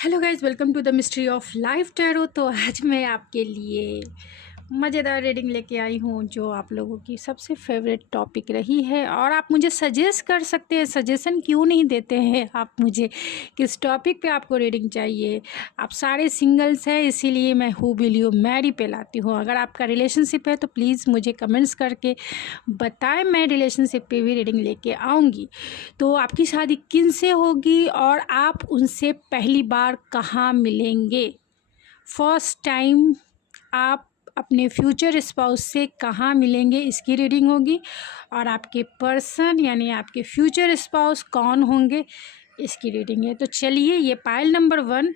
Hello guys, welcome to the mystery of life tarot. तो आज मैं आपके लिए मज़ेदार रीडिंग लेके आई हूँ जो आप लोगों की सबसे फेवरेट टॉपिक रही है। और आप मुझे सजेस्ट कर सकते हैं, सजेशन क्यों नहीं देते हैं आप मुझे, किस टॉपिक पे आपको रीडिंग चाहिए। आप सारे सिंगल्स हैं, इसीलिए मैं हु विल यू मैरी पे लाती हूँ। अगर आपका रिलेशनशिप है तो प्लीज़ मुझे कमेंट्स करके बताएं, मैं रिलेशनशिप पे भी रीडिंग लेके आऊँगी। तो आपकी शादी किन से होगी और आप उनसे पहली बार कहाँ मिलेंगे, फर्स्ट टाइम आप अपने फ्यूचर स्पाउस से कहाँ मिलेंगे, इसकी रीडिंग होगी। और आपके पर्सन यानी आपके फ्यूचर स्पाउस कौन होंगे, इसकी रीडिंग है। तो चलिए, ये पाइल नंबर 1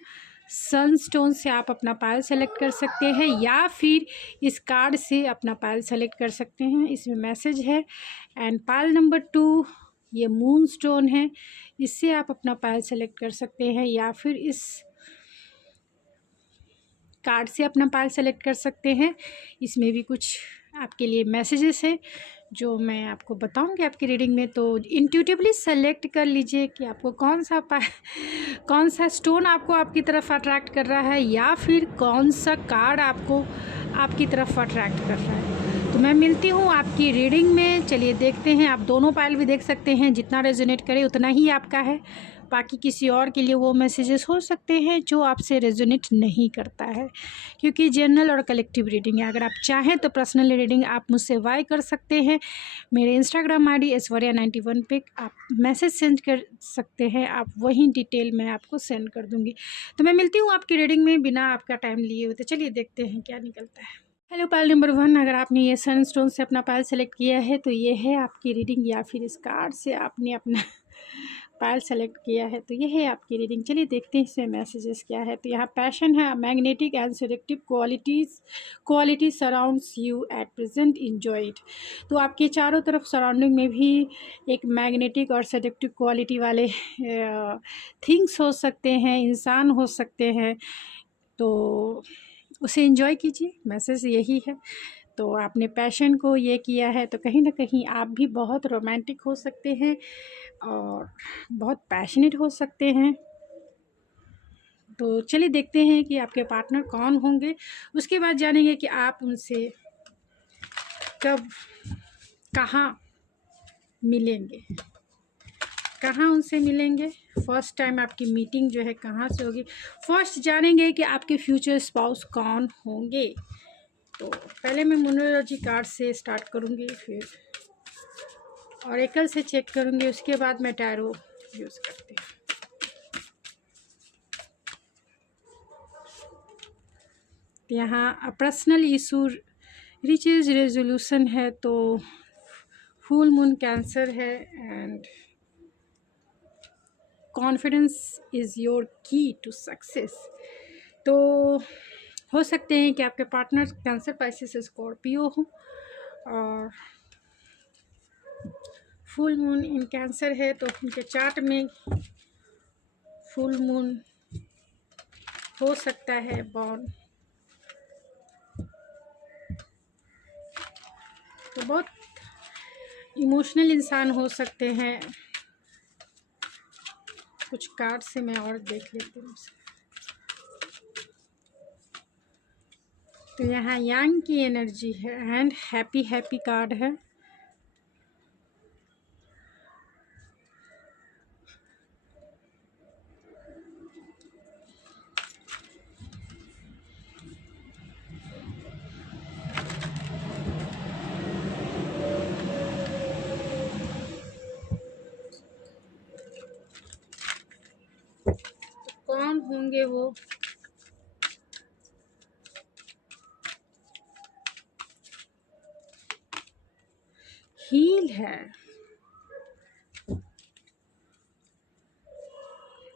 सनस्टोन से आप अपना पायल सेलेक्ट कर सकते हैं या फिर इस कार्ड से अपना पायल सेलेक्ट कर सकते हैं, इसमें मैसेज है। एंड पाइल नंबर 2 ये मून स्टोन है, इससे आप अपना पायल सेलेक्ट कर सकते हैं या फिर इस कार्ड से अपना पायल सेलेक्ट कर सकते हैं। इसमें भी कुछ आपके लिए मैसेजेस है जो मैं आपको बताऊंगी आपकी रीडिंग में। तो इंट्यूटिवली सेलेक्ट कर लीजिए कि आपको कौन सा स्टोन आपको आपकी तरफ अट्रैक्ट कर रहा है या फिर कौन सा कार्ड आपको आपकी तरफ अट्रैक्ट कर रहा है। तो मैं मिलती हूँ आपकी रीडिंग में। चलिए देखते हैं, आप दोनों पायल भी देख सकते हैं, जितना रेजोनेट करे उतना ही आपका है। बाकी किसी और के लिए वो मैसेजेस हो सकते हैं जो आपसे रेजोनेट नहीं करता है, क्योंकि जनरल और कलेक्टिव रीडिंग है। अगर आप चाहें तो पर्सनल रीडिंग आप मुझसे वाई कर सकते हैं। मेरे इंस्टाग्राम आईडी ऐश्वर्या91 पे आप मैसेज सेंड कर सकते हैं, आप वही डिटेल मैं आपको सेंड कर दूँगी। तो मैं मिलती हूँ आपकी रीडिंग में बिना आपका टाइम लिए हुए। तो चलिए देखते हैं क्या निकलता है। हेलो पायल नंबर 1, अगर आपने ये सनस्टोन से अपना पायल सेलेक्ट किया है तो ये है आपकी रीडिंग, या फिर इस कार्ड से आपने अपना पायल सेलेक्ट किया है तो ये है आपकी रीडिंग। चलिए देखते हैं इसमें मैसेजेस क्या है। तो यहाँ पैशन है, magnetic and seductive quality surrounds you at present, enjoy it. तो आपके चारों तरफ सराउंडिंग में भी एक मैग्नेटिक और सेडक्टिव क्वालिटी वाले थिंग्स हो सकते हैं, इंसान हो सकते हैं, तो उसे एंजॉय कीजिए। मैसेज यही है। तो आपने पैशन को ये किया है तो कहीं ना कहीं आप भी बहुत रोमांटिक हो सकते हैं और बहुत पैशनेट हो सकते हैं। तो चलिए देखते हैं कि आपके पार्टनर कौन होंगे, उसके बाद जानेंगे कि आप उनसे कब कहाँ मिलेंगे, कहाँ उनसे मिलेंगे। फर्स्ट टाइम आपकी मीटिंग जो है कहाँ से होगी। फर्स्ट जानेंगे कि आपके फ्यूचर स्पाउस कौन होंगे। तो पहले मैं न्यूमरोलॉजी कार्ड से स्टार्ट करूँगी, फिर ऑरेकल से चेक करूँगी, उसके बाद मैं टैरो यूज़ करती हूँ। यहाँ पर्सनल इशू रीचेज रेजोल्यूशन है, तो फुल मून कैंसर है एंड कॉन्फिडेंस इज़ योर की टू सक्सेस। तो हो सकते हैं कि आपके पार्टनर कैंसर, पाइसेस, स्कॉर्पियो हो और फुल मून इन कैंसर है, तो उनके चार्ट में फुल मून हो सकता है बॉर्न। तो बहुत इमोशनल इंसान हो सकते हैं। कुछ कार्ड से मैं और देख लेती हूँ। तो यहाँ यांग की एनर्जी है एंड हैप्पी कार्ड है। कौन होंगे वो, हील है,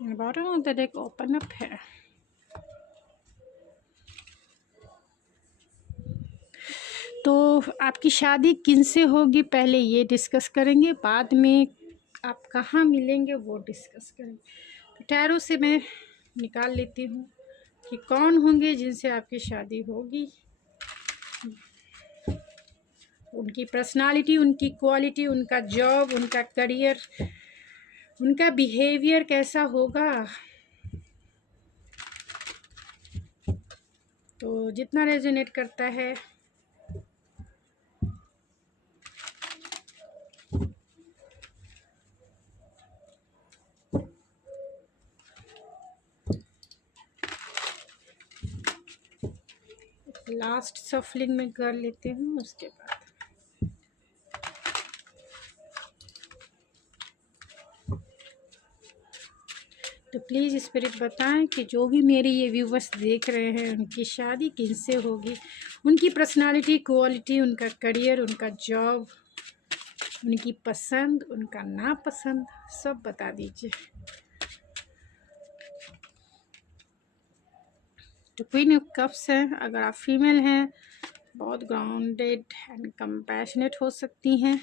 bottom of the deck open up है। तो आपकी शादी किन से होगी पहले ये डिस्कस करेंगे, बाद में आप कहाँ मिलेंगे वो डिस्कस करेंगे। तो टैरो से मैं निकाल लेती हूँ कि कौन होंगे जिनसे आपकी शादी होगी, उनकी पर्सनालिटी, उनकी क्वालिटी, उनका जॉब, उनका करियर, उनका बिहेवियर कैसा होगा। तो जितना रेजोनेट करता है लास्ट सफलिंग में कर लेते हैं। उसके बाद तो प्लीज़ स्पिरिट बताएं कि जो भी मेरे ये व्यूवर्स देख रहे हैं उनकी शादी किनसे होगी, उनकी पर्सनालिटी, क्वालिटी, उनका करियर, उनका जॉब, उनकी पसंद, उनका नापसंद, सब बता दीजिए। तो क्वीन ऑफ कप्स है, अगर आप फीमेल हैं बहुत ग्राउंडेड एंड कंपैशनेट हो सकती हैं।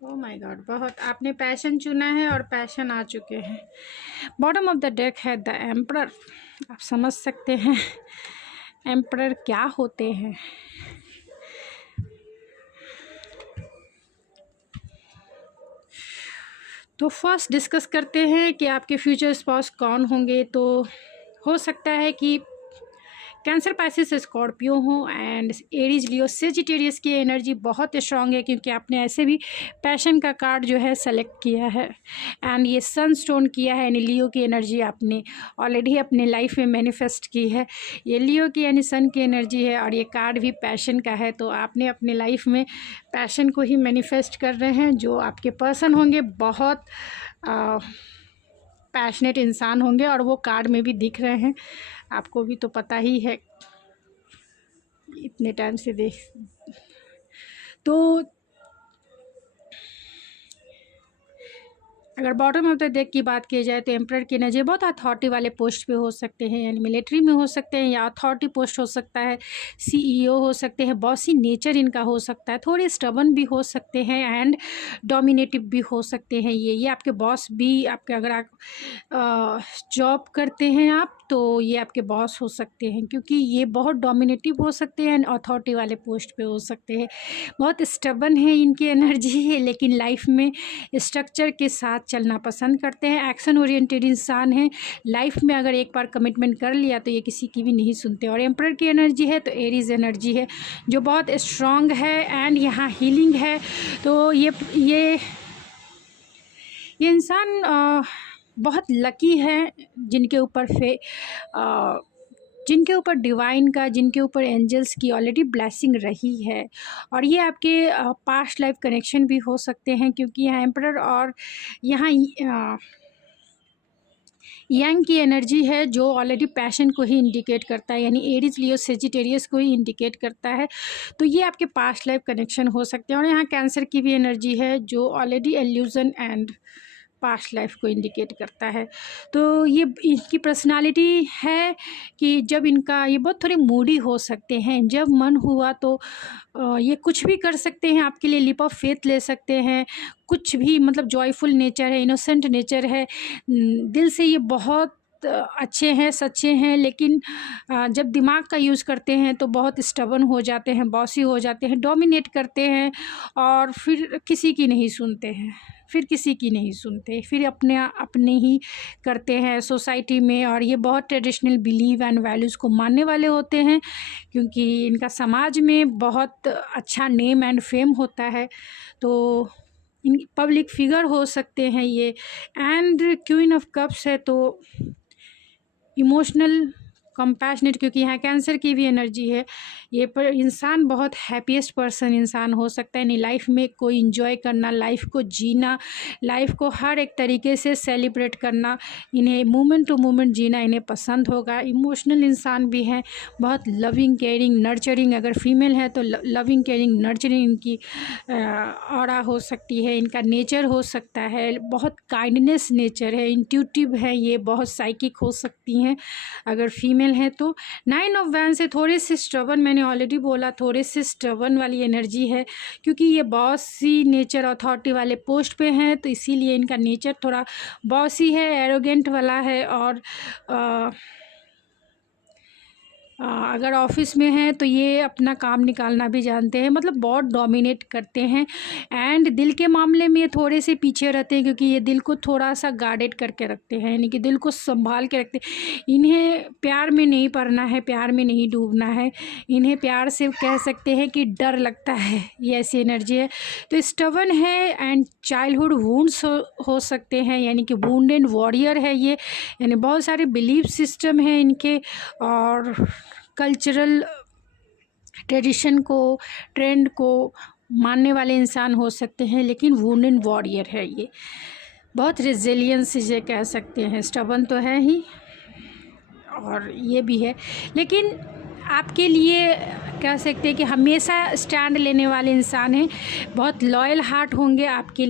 ओह माय गॉड, बहुत आपने पैशन चुना है और पैशन आ चुके हैं। बॉटम ऑफ द डेक है द एम्परर। आप समझ सकते हैं एम्परर क्या होते हैं। तो फर्स्ट डिस्कस करते हैं कि आपके फ्यूचर स्पाउस कौन होंगे। तो हो सकता है कि कैंसर, पाइसेस, स्कॉर्पियो हो एंड एरीज, लियो, सेजिटेरियस की एनर्जी बहुत स्ट्रांग है क्योंकि आपने ऐसे भी पैशन का कार्ड जो है सेलेक्ट किया है एंड ये सनस्टोन किया है, यानी लियो की एनर्जी आपने ऑलरेडी अपने लाइफ में मैनिफेस्ट की है। ये लियो की यानी सन की एनर्जी है और ये कार्ड भी पैशन का है। तो आपने अपने लाइफ में पैशन को ही मैनिफेस्ट कर रहे हैं। जो आपके पर्सन होंगे बहुत पैशनेट इंसान होंगे और वो कार्ड में भी दिख रहे हैं। आपको भी तो पता ही है इतने टाइम से देख। तो अगर बॉटम ऑफ द डेक की बात की जाए तो एम्परर की एनर्जी बहुत अथॉरिटी वाले पोस्ट पे हो सकते हैं, यानी मिलिट्री में हो सकते हैं या अथॉरिटी पोस्ट हो सकता है, सीईओ हो सकते हैं, बॉसी नेचर इनका हो सकता है, थोड़े स्टबन भी हो सकते हैं एंड डोमिनेटिव भी हो सकते हैं। ये आपके बॉस भी आपके, अगर आप जॉब करते हैं आप तो ये आपके बॉस हो सकते हैं क्योंकि ये बहुत डोमिनेटिव हो सकते हैं एंड अथॉरिटी वाले पोस्ट पे हो सकते हैं। बहुत स्टबन है इनकी एनर्जी है, लेकिन लाइफ में स्ट्रक्चर के साथ चलना पसंद करते हैं। एक्शन ओरिएंटेड इंसान हैं। लाइफ में अगर एक बार कमिटमेंट कर लिया तो ये किसी की भी नहीं सुनते। और एम्परर की एनर्जी है तो एरीज एनर्जी है जो बहुत स्ट्रॉन्ग है एंड यहाँ हीलिंग है। तो ये इंसान बहुत लकी है जिनके ऊपर डिवाइन का, जिनके ऊपर एंजल्स की ऑलरेडी ब्लेसिंग रही है। और ये आपके पास्ट लाइफ कनेक्शन भी हो सकते हैं क्योंकि यहाँ एम्परर और यहाँ यंग की एनर्जी है जो ऑलरेडी पैशन को ही इंडिकेट करता है, यानी एरीज, लियो, सेजिटेरियस को ही इंडिकेट करता है। तो ये आपके पास्ट लाइफ कनेक्शन हो सकते हैं। और यहाँ कैंसर की भी एनर्जी है जो already illusion and past life को इंडिकेट करता है। तो ये इनकी पर्सनालिटी है कि जब ये बहुत थोड़े मूडी हो सकते हैं। जब मन हुआ तो ये कुछ भी कर सकते हैं, आपके लिए लीप ऑफ फेथ ले सकते हैं, कुछ भी, मतलब जॉयफुल नेचर है, इनोसेंट नेचर है, दिल से ये बहुत अच्छे हैं, सच्चे हैं। लेकिन जब दिमाग का यूज़ करते हैं तो बहुत स्टबन हो जाते हैं, बॉसी हो जाते हैं, डोमिनेट करते हैं और फिर किसी की नहीं सुनते हैं, फिर अपने ही करते हैं सोसाइटी में। और ये बहुत ट्रेडिशनल बिलीव एंड वैल्यूज़ को मानने वाले होते हैं क्योंकि इनका समाज में बहुत अच्छा नेम एंड फेम होता है। तो इन पब्लिक फिगर हो सकते हैं ये। एंड क्वीन ऑफ कप्स है तो इमोशनल, कंपैशनेट, क्योंकि यहाँ कैंसर की भी एनर्जी है। ये पर इंसान बहुत हैप्पीएस्ट पर्सन इंसान हो सकता है, यानी लाइफ में कोई इन्जॉय करना, लाइफ को जीना, लाइफ को हर एक तरीके से सेलिब्रेट करना, इन्हें मोमेंट टू मोमेंट जीना इन्हें पसंद होगा। इमोशनल इंसान भी हैं, बहुत लविंग, केयरिंग, नर्चरिंग। अगर फीमेल है तो लविंग, केयरिंग, नर्चरिंग इनकी ऑरा हो सकती है, इनका नेचर हो सकता है, बहुत काइंडनेस नेचर है, इंट्यूटिव है, ये बहुत साइकिक हो सकती हैं अगर फीमेल है तो। 9 ऑफ वैंड से थोड़े से स्टबन, मैंने ऑलरेडी बोला थोड़े से स्टबन वाली एनर्जी है क्योंकि ये बॉसी नेचर, अथॉरिटी वाले पोस्ट पे हैं तो इसीलिए इनका नेचर थोड़ा बॉसी है, एरोगेंट वाला है। और अगर ऑफिस में हैं तो ये अपना काम निकालना भी जानते हैं, मतलब बहुत डोमिनेट करते हैं। एंड दिल के मामले में ये थोड़े से पीछे रहते हैं, क्योंकि ये दिल को थोड़ा सा गार्डेड करके रखते हैं, यानी कि दिल को संभाल के रखते हैं। इन्हें प्यार में नहीं पड़ना है, प्यार में नहीं डूबना है, इन्हें प्यार से कह सकते हैं कि डर लगता है, ये ऐसी एनर्जी है। तो स्टबर्न है एंड चाइल्डहुड वुंड्स हो सकते हैं, यानी कि वुंडेड वॉरियर है ये, यानी बहुत सारे बिलीफ सिस्टम हैं इनके, और कल्चरल ट्रेडिशन को, ट्रेंड को मानने वाले इंसान हो सकते हैं, लेकिन वुंडेड वॉरियर है ये, बहुत रेजिलियंस इसे कह सकते हैं। स्टबर्न तो है ही और ये भी है, लेकिन आपके लिए कह सकते हैं कि हमेशा स्टैंड लेने वाले इंसान हैं, बहुत लॉयल हार्ट होंगे आपके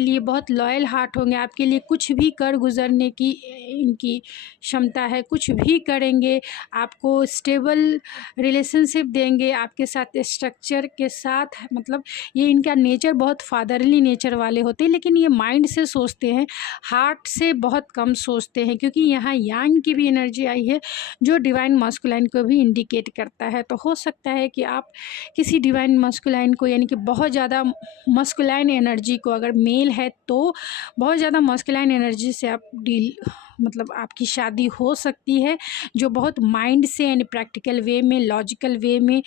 लिए बहुत लॉयल हार्ट होंगे, आपके लिए कुछ भी कर गुजरने की इनकी क्षमता है, कुछ भी करेंगे, आपको स्टेबल रिलेशनशिप देंगे, आपके साथ स्ट्रक्चर के साथ, मतलब ये इनका नेचर बहुत फादरली नेचर वाले होते हैं, लेकिन ये माइंड से सोचते हैं, हार्ट से बहुत कम सोचते हैं, क्योंकि यहाँ यांग की भी एनर्जी आई है जो डिवाइन मस्कुलाइन को भी इंडिकेट करता है। तो हो सकता है कि आप किसी डिवाइन मस्कुलाइन को, यानी कि बहुत ज़्यादा मस्कुलाइन एनर्जी को, अगर मेल है तो बहुत ज़्यादा मस्कुलाइन एनर्जी से आप मतलब आपकी शादी हो सकती है, जो बहुत माइंड से यानी प्रैक्टिकल वे में, लॉजिकल वे में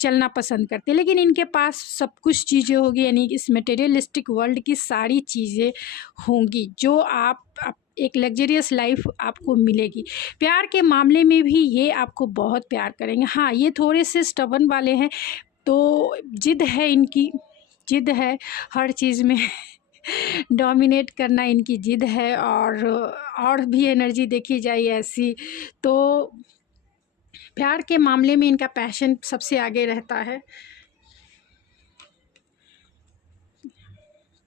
चलना पसंद करते हैं, लेकिन इनके पास सब कुछ चीज़ें होगी, यानी इस मटेरियलिस्टिक वर्ल्ड की सारी चीज़ें होंगी जो आप एक लग्जरियस लाइफ आपको मिलेगी। प्यार के मामले में भी ये आपको बहुत प्यार करेंगे। हाँ, ये थोड़े से स्टबर्न वाले हैं, तो जिद है इनकी, जिद है हर चीज़ में डोमिनेट करना इनकी जिद है, और भी एनर्जी देखी जाए ऐसी तो प्यार के मामले में इनका पैशन सबसे आगे रहता है।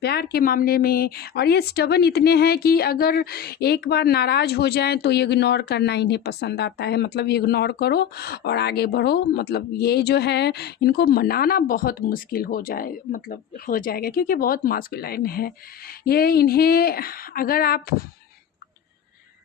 प्यार के मामले में, और ये स्टबर्न इतने हैं कि अगर एक बार नाराज़ हो जाएं तो इग्नोर करना इन्हें पसंद आता है, मतलब इग्नोर करो और आगे बढ़ो, मतलब ये जो है इनको मनाना बहुत मुश्किल हो जाएगा, क्योंकि बहुत मास्कुलाइन है ये। इन्हें अगर आप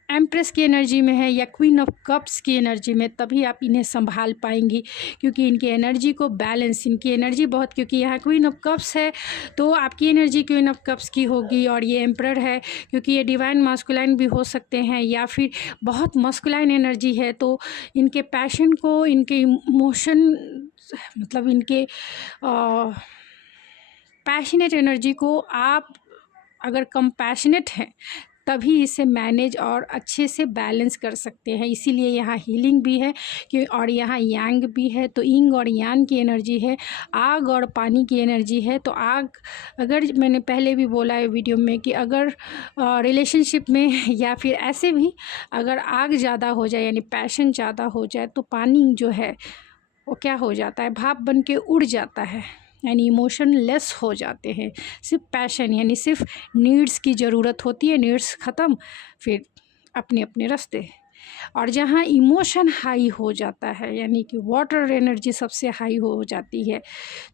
एम्प्रेस की एनर्जी में है या क्वीन ऑफ कप्स की एनर्जी में, तभी आप इन्हें संभाल पाएंगी, क्योंकि इनकी एनर्जी को बैलेंस, इनकी एनर्जी बहुत, क्योंकि यहाँ क्वीन ऑफ कप्स है तो आपकी एनर्जी क्वीन ऑफ कप्स की होगी, और ये एम्परर है क्योंकि ये डिवाइन मास्कुलाइन भी हो सकते हैं, या फिर बहुत मास्कुलाइन एनर्जी है, तो इनके पैशन को, इनके इमोशन, मतलब इनके पैशनेट एनर्जी को आप अगर कंपैशनेट हैं तभी इसे मैनेज और अच्छे से बैलेंस कर सकते हैं। इसीलिए यहाँ हीलिंग भी है कि, और यहाँ यांग भी है, तो इंग और यांग की एनर्जी है, आग और पानी की एनर्जी है। तो आग, अगर मैंने पहले भी बोला है वीडियो में कि अगर रिलेशनशिप में या फिर ऐसे भी अगर आग ज़्यादा हो जाए, यानी पैशन ज़्यादा हो जाए, तो पानी जो है वो क्या हो जाता है, भाप बन के उड़ जाता है, यानी इमोशन लेस हो जाते हैं, सिर्फ पैशन, यानी सिर्फ नीड्स की ज़रूरत होती है, नीड्स ख़त्म, फिर अपने अपने रास्ते। और जहाँ इमोशन हाई हो जाता है, यानी कि वाटर एनर्जी सबसे हाई हो जाती है,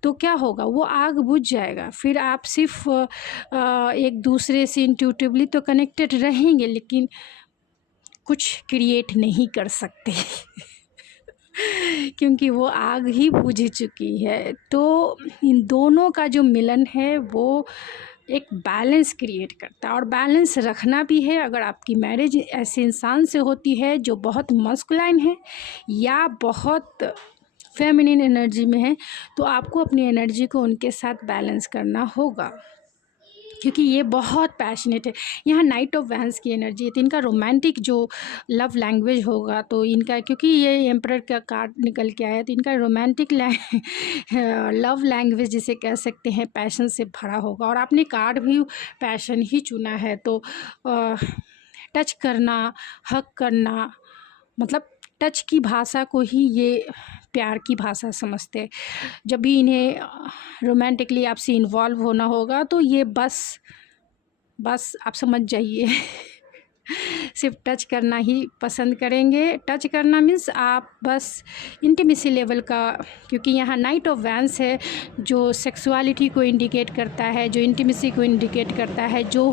तो क्या होगा, वो आग बुझ जाएगा, फिर आप सिर्फ एक दूसरे से इंट्यूटिवली तो कनेक्टेड रहेंगे, लेकिन कुछ क्रिएट नहीं कर सकते क्योंकि वो आग ही बुझ चुकी है। तो इन दोनों का जो मिलन है वो एक बैलेंस क्रिएट करता है, और बैलेंस रखना भी है। अगर आपकी मैरिज ऐसे इंसान से होती है जो बहुत मस्कुलाइन है या बहुत फेमिनिन एनर्जी में है, तो आपको अपनी एनर्जी को उनके साथ बैलेंस करना होगा, क्योंकि ये बहुत पैशनेट है। यहाँ नाइट ऑफ वैंस की एनर्जी है, तो इनका रोमांटिक जो लव लैंग्वेज होगा, तो इनका, क्योंकि ये एम्परर का कार्ड निकल के आया, तो इनका रोमांटिक लव लैंग्वेज जिसे कह सकते हैं पैशन से भरा होगा। और आपने कार्ड भी पैशन ही चुना है, तो टच करना, हक करना, मतलब टच की भाषा को ही ये प्यार की भाषा समझते हैं। जब भी इन्हें रोमांटिकली आपसे इन्वॉल्व होना होगा, तो ये बस आप समझ जाइए सिर्फ टच करना ही पसंद करेंगे। टच करना मीन्स आप बस इंटीमेसी लेवल का, क्योंकि यहाँ नाइट ऑफ वैंस है जो सेक्सुअलिटी को इंडिकेट करता है, जो इंटीमेसी को इंडिकेट करता है, जो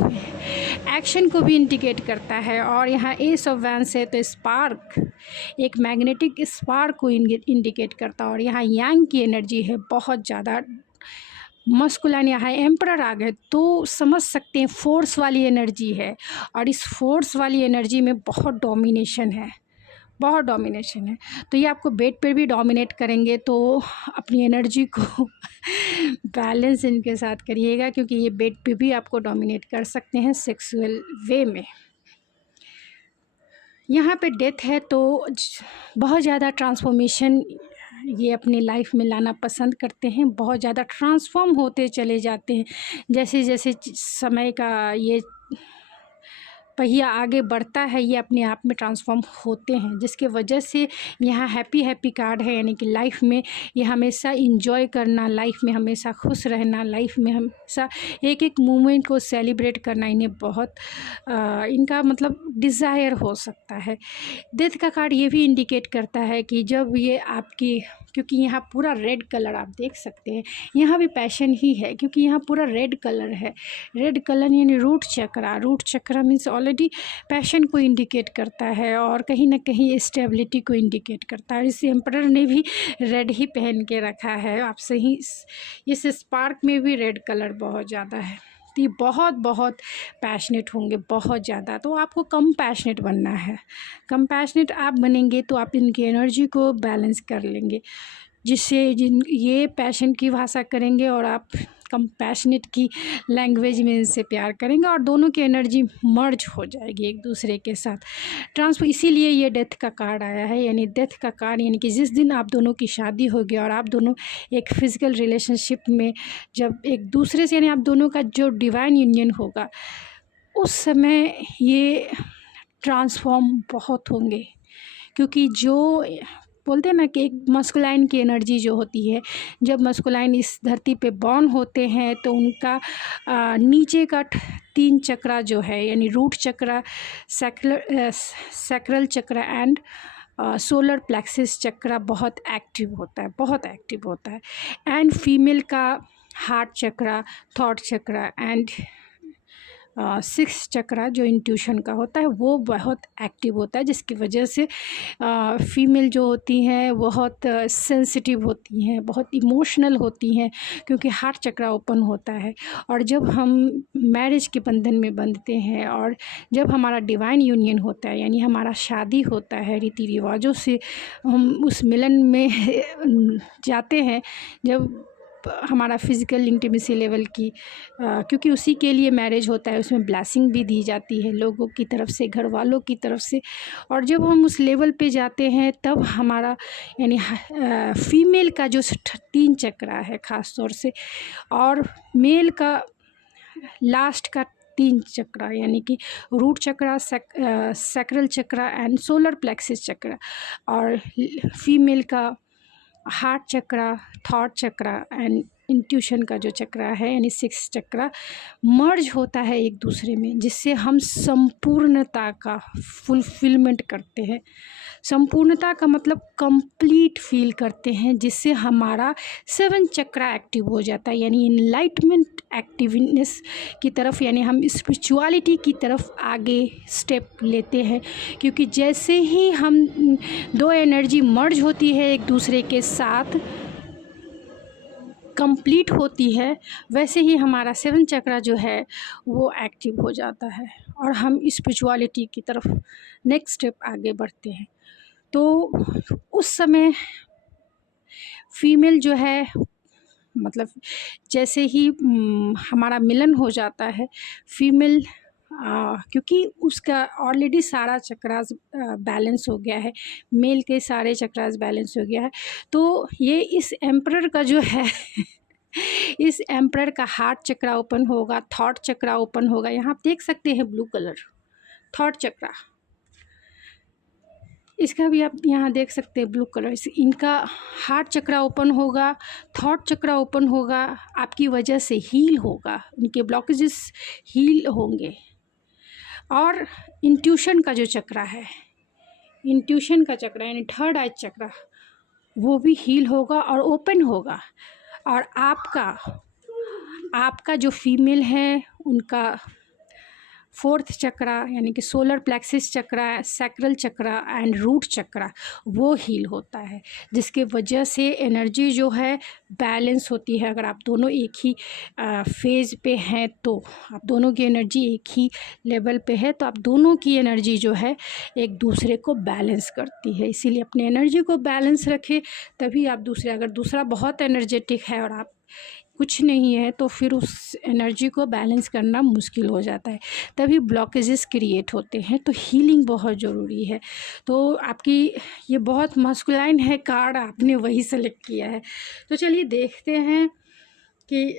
एक्शन को भी इंडिकेट करता है। और यहाँ एस ऑफ वैंस है तो स्पार्क, एक मैग्नेटिक स्पार्क को इंडिकेट करता है। और यहाँ यांग की एनर्जी है बहुत ज़्यादा, मस्कुलाइन यहाँ एम्परर आ गए तो समझ सकते हैं फोर्स वाली एनर्जी है। और इस फोर्स वाली एनर्जी में बहुत डोमिनेशन है, बहुत डोमिनेशन है। तो ये आपको बेड पे भी डोमिनेट करेंगे, तो अपनी एनर्जी को बैलेंस इनके साथ करिएगा, क्योंकि ये बेड पे भी आपको डोमिनेट कर सकते हैं सेक्सुअल वे में। यहाँ पे डेथ है तो बहुत ज़्यादा ट्रांसफॉर्मेशन ये अपनी लाइफ में लाना पसंद करते हैं, बहुत ज़्यादा ट्रांसफॉर्म होते चले जाते हैं। जैसे जैसे समय का ये पहिया आगे बढ़ता है, ये अपने आप में ट्रांसफॉर्म होते हैं, जिसके वजह से यहाँ हैप्पी हैप्पी कार्ड है। यानी कि लाइफ में ये हमेशा इंजॉय करना, लाइफ में हमेशा खुश रहना, लाइफ में हमेशा एक एक मोमेंट को सेलिब्रेट करना इन्हें बहुत इनका मतलब डिज़ायर हो सकता है। डेथ का कार्ड ये भी इंडिकेट करता है कि जब ये आपकी, क्योंकि यहाँ पूरा रेड कलर आप देख सकते हैं, यहाँ भी पैशन ही है, क्योंकि यहाँ पूरा रेड कलर है। रेड कलर यानी रूट चक्रा, रूट चक्रा मीन्स ऑलरेडी पैशन को इंडिकेट करता है और कहीं ना कहीं स्टेबिलिटी को इंडिकेट करता है। इस एम्परर ने भी रेड ही पहन के रखा है, आप सही इस स्पार्क में भी रेड कलर बहुत ज़्यादा है। तो ये बहुत बहुत पैशनेट होंगे, बहुत ज़्यादा। तो आपको कम पैशनेट बनना है, कम पैशनेट आप बनेंगे तो आप इनकी एनर्जी को बैलेंस कर लेंगे, जिससे ये पैशन की भाषा करेंगे और आप कंपैशनेट की लैंग्वेज में इनसे प्यार करेंगे और दोनों की एनर्जी मर्ज हो जाएगी एक दूसरे के साथ ट्रांसफर। इसीलिए ये डेथ का कार्ड आया है, यानी डेथ का कार्ड, यानी कि जिस दिन आप दोनों की शादी होगी और आप दोनों एक फिज़िकल रिलेशनशिप में जब एक दूसरे से, यानी आप दोनों का जो डिवाइन यूनियन होगा, उस समय ये ट्रांसफॉर्म बहुत होंगे। क्योंकि जो बोलते हैं ना कि एक मस्कुलाइन की एनर्जी जो होती है, जब मस्कुलाइन इस धरती पे बॉर्न होते हैं तो उनका नीचे का 3 चक्रा जो है, यानी root chakra, sacral chakra and solar plexus chakra बहुत एक्टिव होता है, बहुत एक्टिव होता है। एंड फीमेल का heart chakra, thought chakra and 6 chakra जो इंट्यूशन का होता है वो बहुत एक्टिव होता है, जिसकी वजह से फीमेल जो होती हैं बहुत सेंसिटिव होती हैं, बहुत इमोशनल होती हैं, क्योंकि हार्ट चक्रा ओपन होता है। और जब हम मैरिज के बंधन में बंधते हैं और जब हमारा डिवाइन यूनियन होता है, यानी हमारा शादी होता है, रीति रिवाजों से हम उस मिलन में जाते हैं, जब हमारा फिज़िकल इंटीमेसी लेवल की क्योंकि उसी के लिए मैरिज होता है, उसमें ब्लेसिंग भी दी जाती है लोगों की तरफ से, घर वालों की तरफ से। और जब हम उस लेवल पे जाते हैं तब हमारा यानी फीमेल का जो 3 चक्रा है ख़ास तौर से, और मेल का लास्ट का 3 चक्रा, यानी कि root chakra, sacral chakra and solar plexus chakra, और फीमेल का heart chakra, thought chakra and intuition का जो चक्रा है, यानी 6 चक्रा मर्ज होता है एक दूसरे में, जिससे हम संपूर्णता का फुलफिलमेंट करते हैं। संपूर्णता का मतलब कंप्लीट फील करते हैं, जिससे हमारा 7 चक्रा एक्टिव हो जाता है, यानी इनलाइटमेंट एक्टिवनेस की तरफ, यानी हम स्पिरिचुअलिटी की तरफ आगे स्टेप लेते हैं। क्योंकि जैसे ही हम 2 एनर्जी मर्ज होती है एक दूसरे के साथ, कंप्लीट होती है, वैसे ही हमारा 7 चक्रा जो है वो एक्टिव हो जाता है और हम स्पिरिचुअलिटी की तरफ नेक्स्ट स्टेप आगे बढ़ते हैं। तो उस समय फीमेल जो है, मतलब जैसे ही हमारा मिलन हो जाता है, फीमेल क्योंकि उसका ऑलरेडी सारा चक्रास बैलेंस हो गया है, मेल के सारे चक्रास बैलेंस हो गया है, तो ये इस एम्परर का जो है इस एम्परर का हार्ट चक्रा ओपन होगा, थॉट चक्रा ओपन होगा। यहाँ आप देख सकते हैं ब्लू कलर थॉट चक्रा, इसका भी आप यहाँ देख सकते हैं ब्लू कलर। इनका हार्ट चक्रा ओपन होगा, थॉट चक्रा ओपन होगा, आपकी वजह से हील होगा, उनके ब्लॉकेजेस हील होंगे। और इंट्यूशन का जो चक्रा है, इंट्यूशन का चक्रा यानी थर्ड आई चक्रा, वो भी हील होगा और ओपन होगा। और आपका जो फीमेल है उनका फोर्थ चक्रा यानी कि solar plexus chakra, sacral chakra and root chakra वो हील होता है, जिसके वजह से एनर्जी जो है बैलेंस होती है। अगर आप दोनों एक ही फेज़ पे हैं तो आप दोनों की एनर्जी एक ही लेवल पे है तो आप दोनों की एनर्जी जो है एक दूसरे को बैलेंस करती है। इसीलिए अपने एनर्जी को बैलेंस रखें, तभी आप दूसरे, अगर दूसरा बहुत एनर्जेटिक है और आप कुछ नहीं है तो फिर उस एनर्जी को बैलेंस करना मुश्किल हो जाता है, तभी ब्लॉकेजेस क्रिएट होते हैं। तो हीलिंग बहुत ज़रूरी है। तो आपकी ये बहुत मस्कुलाइन है कार्ड, आपने वही सेलेक्ट किया है। तो चलिए देखते हैं कि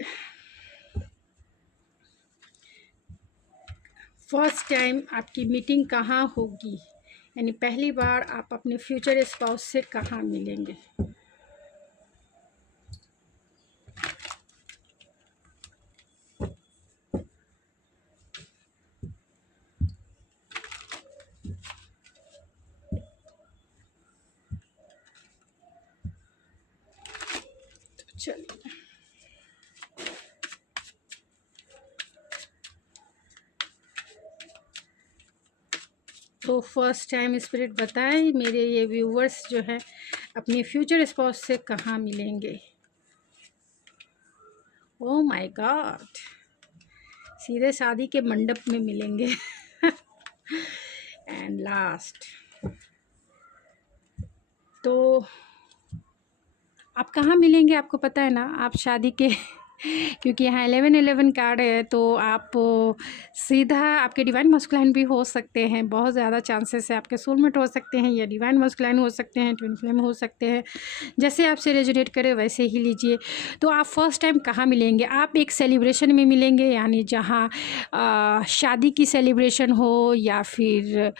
फर्स्ट टाइम आपकी मीटिंग कहाँ होगी, यानी पहली बार आप अपने फ्यूचर स्पाउस से कहाँ मिलेंगे। चलिए तो फर्स्ट टाइम स्पिरिट बताएं मेरे ये व्यूवर्स जो है अपने फ्यूचर स्पाउस से कहाँ मिलेंगे। ओह माय गॉड, सीधे शादी के मंडप में मिलेंगे। एंड लास्ट, तो आप कहाँ मिलेंगे आपको पता है ना, आप शादी के क्योंकि यहाँ 1111 कार्ड है तो आप सीधा आपके डिवाइन मस्कुलाइन भी हो सकते हैं। बहुत ज़्यादा चांसेस है आपके सोलमेट हो सकते हैं या डिवाइन मस्कुलाइन हो सकते हैं, ट्विन फ्लेम हो सकते हैं, जैसे आपसे रेजोनेट करे वैसे ही लीजिए। तो आप फर्स्ट टाइम कहाँ मिलेंगे, आप एक सेलिब्रेशन में मिलेंगे, यानी जहाँ शादी की सेलिब्रेशन हो या फिर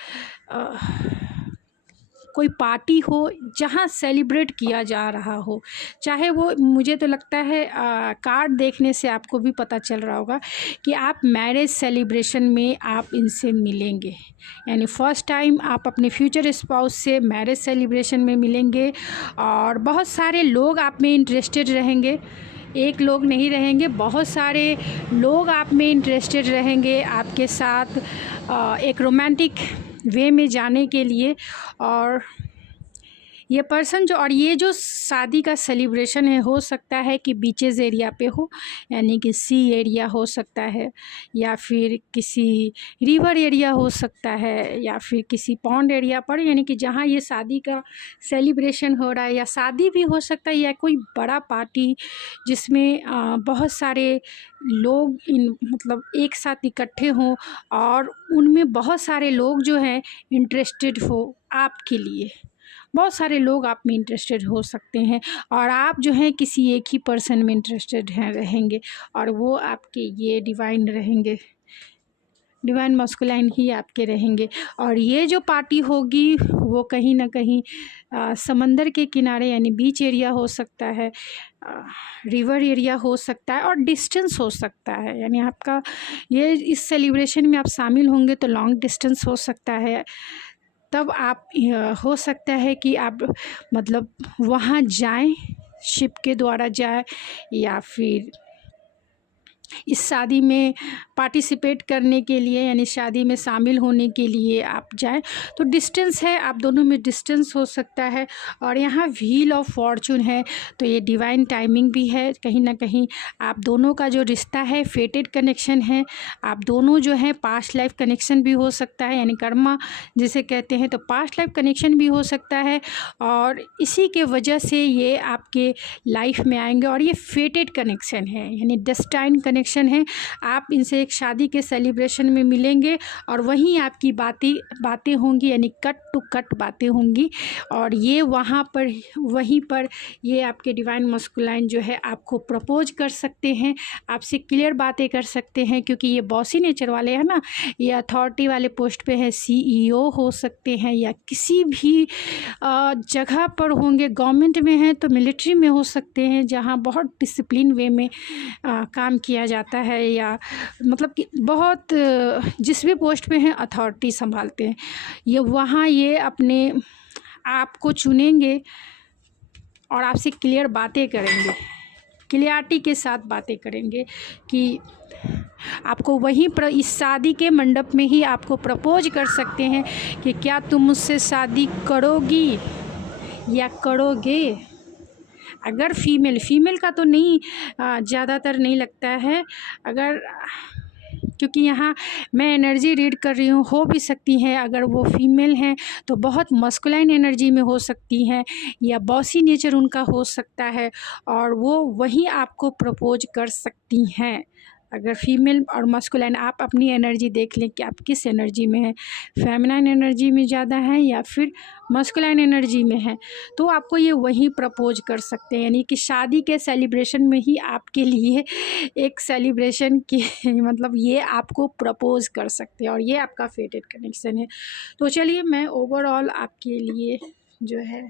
कोई पार्टी हो जहाँ सेलिब्रेट किया जा रहा हो। चाहे वो, मुझे तो लगता है कार्ड देखने से आपको भी पता चल रहा होगा कि आप मैरिज सेलिब्रेशन में आप इनसे मिलेंगे, यानी फ़र्स्ट टाइम आप अपने फ्यूचर स्पाउस से मैरिज सेलिब्रेशन में मिलेंगे। और बहुत सारे लोग आप में इंटरेस्टेड रहेंगे, एक लोग नहीं रहेंगे, बहुत सारे लोग आप में इंटरेस्टेड रहेंगे आपके साथ एक रोमांटिक वे में जाने के लिए। और ये पर्सन जो, और ये जो शादी का सेलिब्रेशन है, हो सकता है कि बीचेस एरिया पे हो, यानी कि सी एरिया हो सकता है, या फिर किसी रिवर एरिया हो सकता है, या फिर किसी पॉन्ड एरिया पर, यानी कि जहाँ ये शादी का सेलिब्रेशन हो रहा है, या शादी भी हो सकता है, या कोई बड़ा पार्टी जिसमें बहुत सारे लोग मतलब एक साथ इकट्ठे हों और उनमें बहुत सारे लोग जो हैं इंटरेस्टेड हो आपके लिए। बहुत सारे लोग आप में इंटरेस्टेड हो सकते हैं और आप जो हैं किसी एक ही पर्सन में इंटरेस्टेड हैं रहेंगे, और वो आपके ये डिवाइन रहेंगे, डिवाइन मस्कुलाइन ही आपके रहेंगे। और ये जो पार्टी होगी वो कहीं ना कहीं समंदर के किनारे, यानी बीच एरिया हो सकता है, रिवर एरिया हो सकता है, और डिस्टेंस हो सकता है, यानी आपका ये इस सेलिब्रेशन में आप शामिल होंगे तो लॉन्ग डिस्टेंस हो सकता है। तब आप हो सकता है कि आप मतलब वहाँ जाएं, शिप के द्वारा जाएं, या फिर इस शादी में पार्टिसिपेट करने के लिए, यानी शादी में शामिल होने के लिए आप जाएं। तो डिस्टेंस है, आप दोनों में डिस्टेंस हो सकता है। और यहाँ व्हील ऑफ फॉर्चून है, तो ये डिवाइन टाइमिंग भी है। कहीं ना कहीं आप दोनों का जो रिश्ता है फेटेड कनेक्शन है, आप दोनों जो है पास्ट लाइफ कनेक्शन भी हो सकता है, यानी कर्मा जिसे कहते हैं, तो पास्ट लाइफ कनेक्शन भी हो सकता है। और इसी के वजह से ये आपके लाइफ में आएंगे, और ये फेटेड कनेक्शन है, यानी डेस्टाइन कनेक्शन है। आप इनसे एक शादी के सेलिब्रेशन में मिलेंगे और वहीं आपकी बातें होंगी, यानी कट टू कट बातें होंगी। और ये वहाँ पर, वहीं पर ये आपके डिवाइन मस्कुलाइन जो है आपको प्रपोज कर सकते हैं, आपसे क्लियर बातें कर सकते हैं, क्योंकि ये बॉसी नेचर वाले हैं ना, ये अथॉरिटी वाले पोस्ट पे है, CEO हो सकते हैं, या किसी भी जगह पर होंगे, गवर्नमेंट में हैं तो मिलिट्री में हो सकते हैं, जहाँ बहुत डिसिप्लिन वे में काम किया जाता है, या मतलब कि बहुत जिस भी पोस्ट पे हैं अथॉरिटी संभालते हैं, ये वहाँ ये अपने आपको चुनेंगे और आपसे क्लियर बातें करेंगे, क्लियरिटी के साथ बातें करेंगे कि आपको वहीं पर इस शादी के मंडप में ही आपको प्रपोज कर सकते हैं कि क्या तुम मुझसे शादी करोगी या करोगे। अगर फीमेल का तो नहीं, ज़्यादातर नहीं लगता है, अगर क्योंकि यहाँ मैं एनर्जी रीड कर रही हूँ, हो भी सकती है अगर वो फीमेल हैं तो बहुत मस्कुलाइन एनर्जी में हो सकती हैं, या बॉसी नेचर उनका हो सकता है, और वो वहीं आपको प्रपोज कर सकती हैं। अगर फीमेल और मस्कुलाइन, आप अपनी एनर्जी देख लें कि आप किस एनर्जी में हैं, फेमिनाइन एनर्जी में ज़्यादा हैं या फिर मस्कुलाइन एनर्जी में हैं, तो आपको ये वहीं प्रपोज कर सकते हैं। यानी कि शादी के सेलिब्रेशन में ही आपके लिए एक सेलिब्रेशन की मतलब ये आपको प्रपोज कर सकते हैं, और ये आपका फेटेड कनेक्शन है। तो चलिए मैं ओवरऑल आपके लिए जो है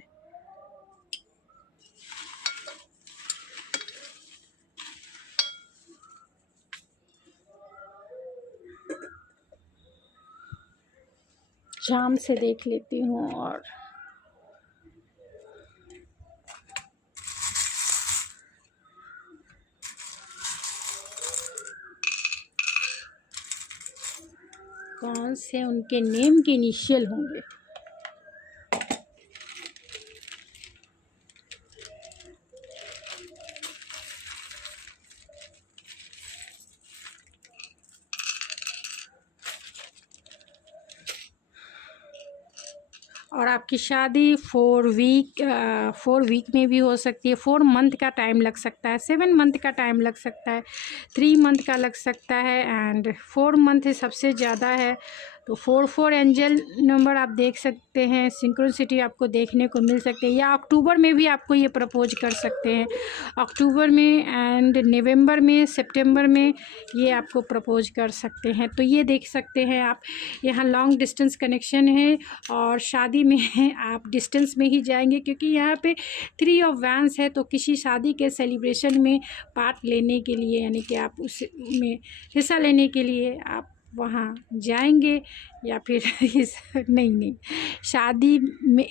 जाम से देख लेती हूँ, और कौन से उनके नेम के इनिशियल होंगे। और आपकी शादी 4 वीक में भी हो सकती है, 4 मंथ का टाइम लग सकता है, 7 मंथ का टाइम लग सकता है, 3 मंथ का लग सकता है, एंड 4 मंथ सबसे ज़्यादा है। तो 4 एंजल नंबर आप देख सकते हैं, सिंक्रोनिसिटी आपको देखने को मिल सकती है, या अक्टूबर में भी आपको ये प्रपोज कर सकते हैं, अक्टूबर में एंड नवंबर में, सितंबर में ये आपको प्रपोज कर सकते हैं। तो ये देख सकते हैं आप, यहाँ लॉन्ग डिस्टेंस कनेक्शन है, और शादी में आप डिस्टेंस में ही जाएंगे, क्योंकि यहाँ पे 3 ऑफ वैंस है। तो किसी शादी के सेलिब्रेशन में पार्ट लेने के लिए, यानी कि आप उसमें हिस्सा लेने के लिए आप वहाँ जाएंगे, या फिर नहीं शादी में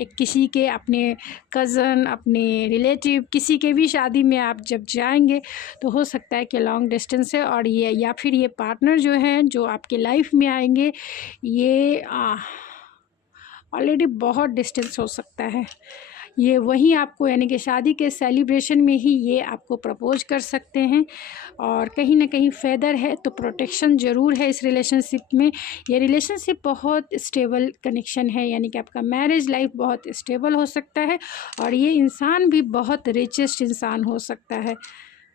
एक किसी के अपने कज़न, अपने रिलेटिव, किसी के भी शादी में आप जब जाएंगे तो हो सकता है कि लॉन्ग डिस्टेंस है, और ये या फिर ये पार्टनर जो है जो आपके लाइफ में आएंगे, ये ऑलरेडी बहुत डिस्टेंस हो सकता है। ये वहीं आपको, यानी कि शादी के सेलिब्रेशन में ही ये आपको प्रपोज कर सकते हैं, और कहीं ना कहीं फेदर है तो प्रोटेक्शन ज़रूर है इस रिलेशनशिप में। ये रिलेशनशिप बहुत स्टेबल कनेक्शन है, यानी कि आपका मैरिज लाइफ बहुत स्टेबल हो सकता है, और ये इंसान भी बहुत रिचेस्ट इंसान हो सकता है,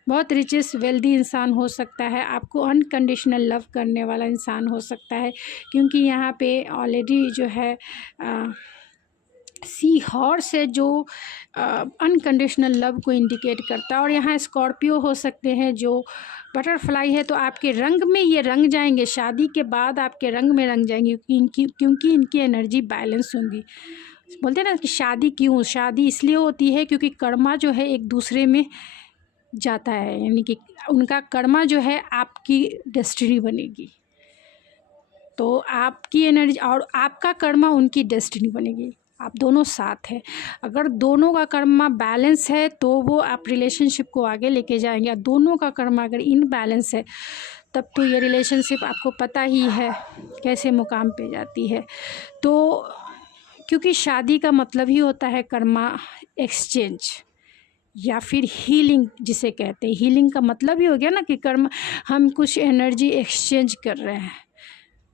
बहुत रिचेस्ट वेल्दी इंसान हो सकता है, आपको अनकंडीशनल लव करने वाला इंसान हो सकता है, क्योंकि यहाँ पे ऑलरेडी जो है सी हॉर्स है जो अनकंडीशनल लव को इंडिकेट करता है, और यहाँ स्कॉर्पियो हो सकते हैं जो बटरफ्लाई है। तो आपके रंग में ये रंग जाएंगे, शादी के बाद आपके रंग में रंग जाएंगे, क्योंकि इनकी एनर्जी बैलेंस होंगी। बोलते हैं ना कि शादी इसलिए होती है क्योंकि कर्मा जो है एक दूसरे में जाता है, यानी कि उनका कर्मा जो है आपकी डेस्टिनी बनेगी, तो आपकी एनर्जी और आपका कर्मा उनकी डेस्टिनी बनेगी, आप दोनों साथ हैं। अगर दोनों का कर्मा बैलेंस है तो वो आप रिलेशनशिप को आगे लेके जाएंगे, दोनों का कर्मा अगर इनबैलेंस है तब तो ये रिलेशनशिप आपको पता ही है कैसे मुकाम पे जाती है। तो क्योंकि शादी का मतलब ही होता है कर्मा एक्सचेंज या फिर हीलिंग, जिसे कहते हैं। हीलिंग का मतलब ही हो गया ना कि कर्म, हम कुछ एनर्जी एक्सचेंज कर रहे हैं,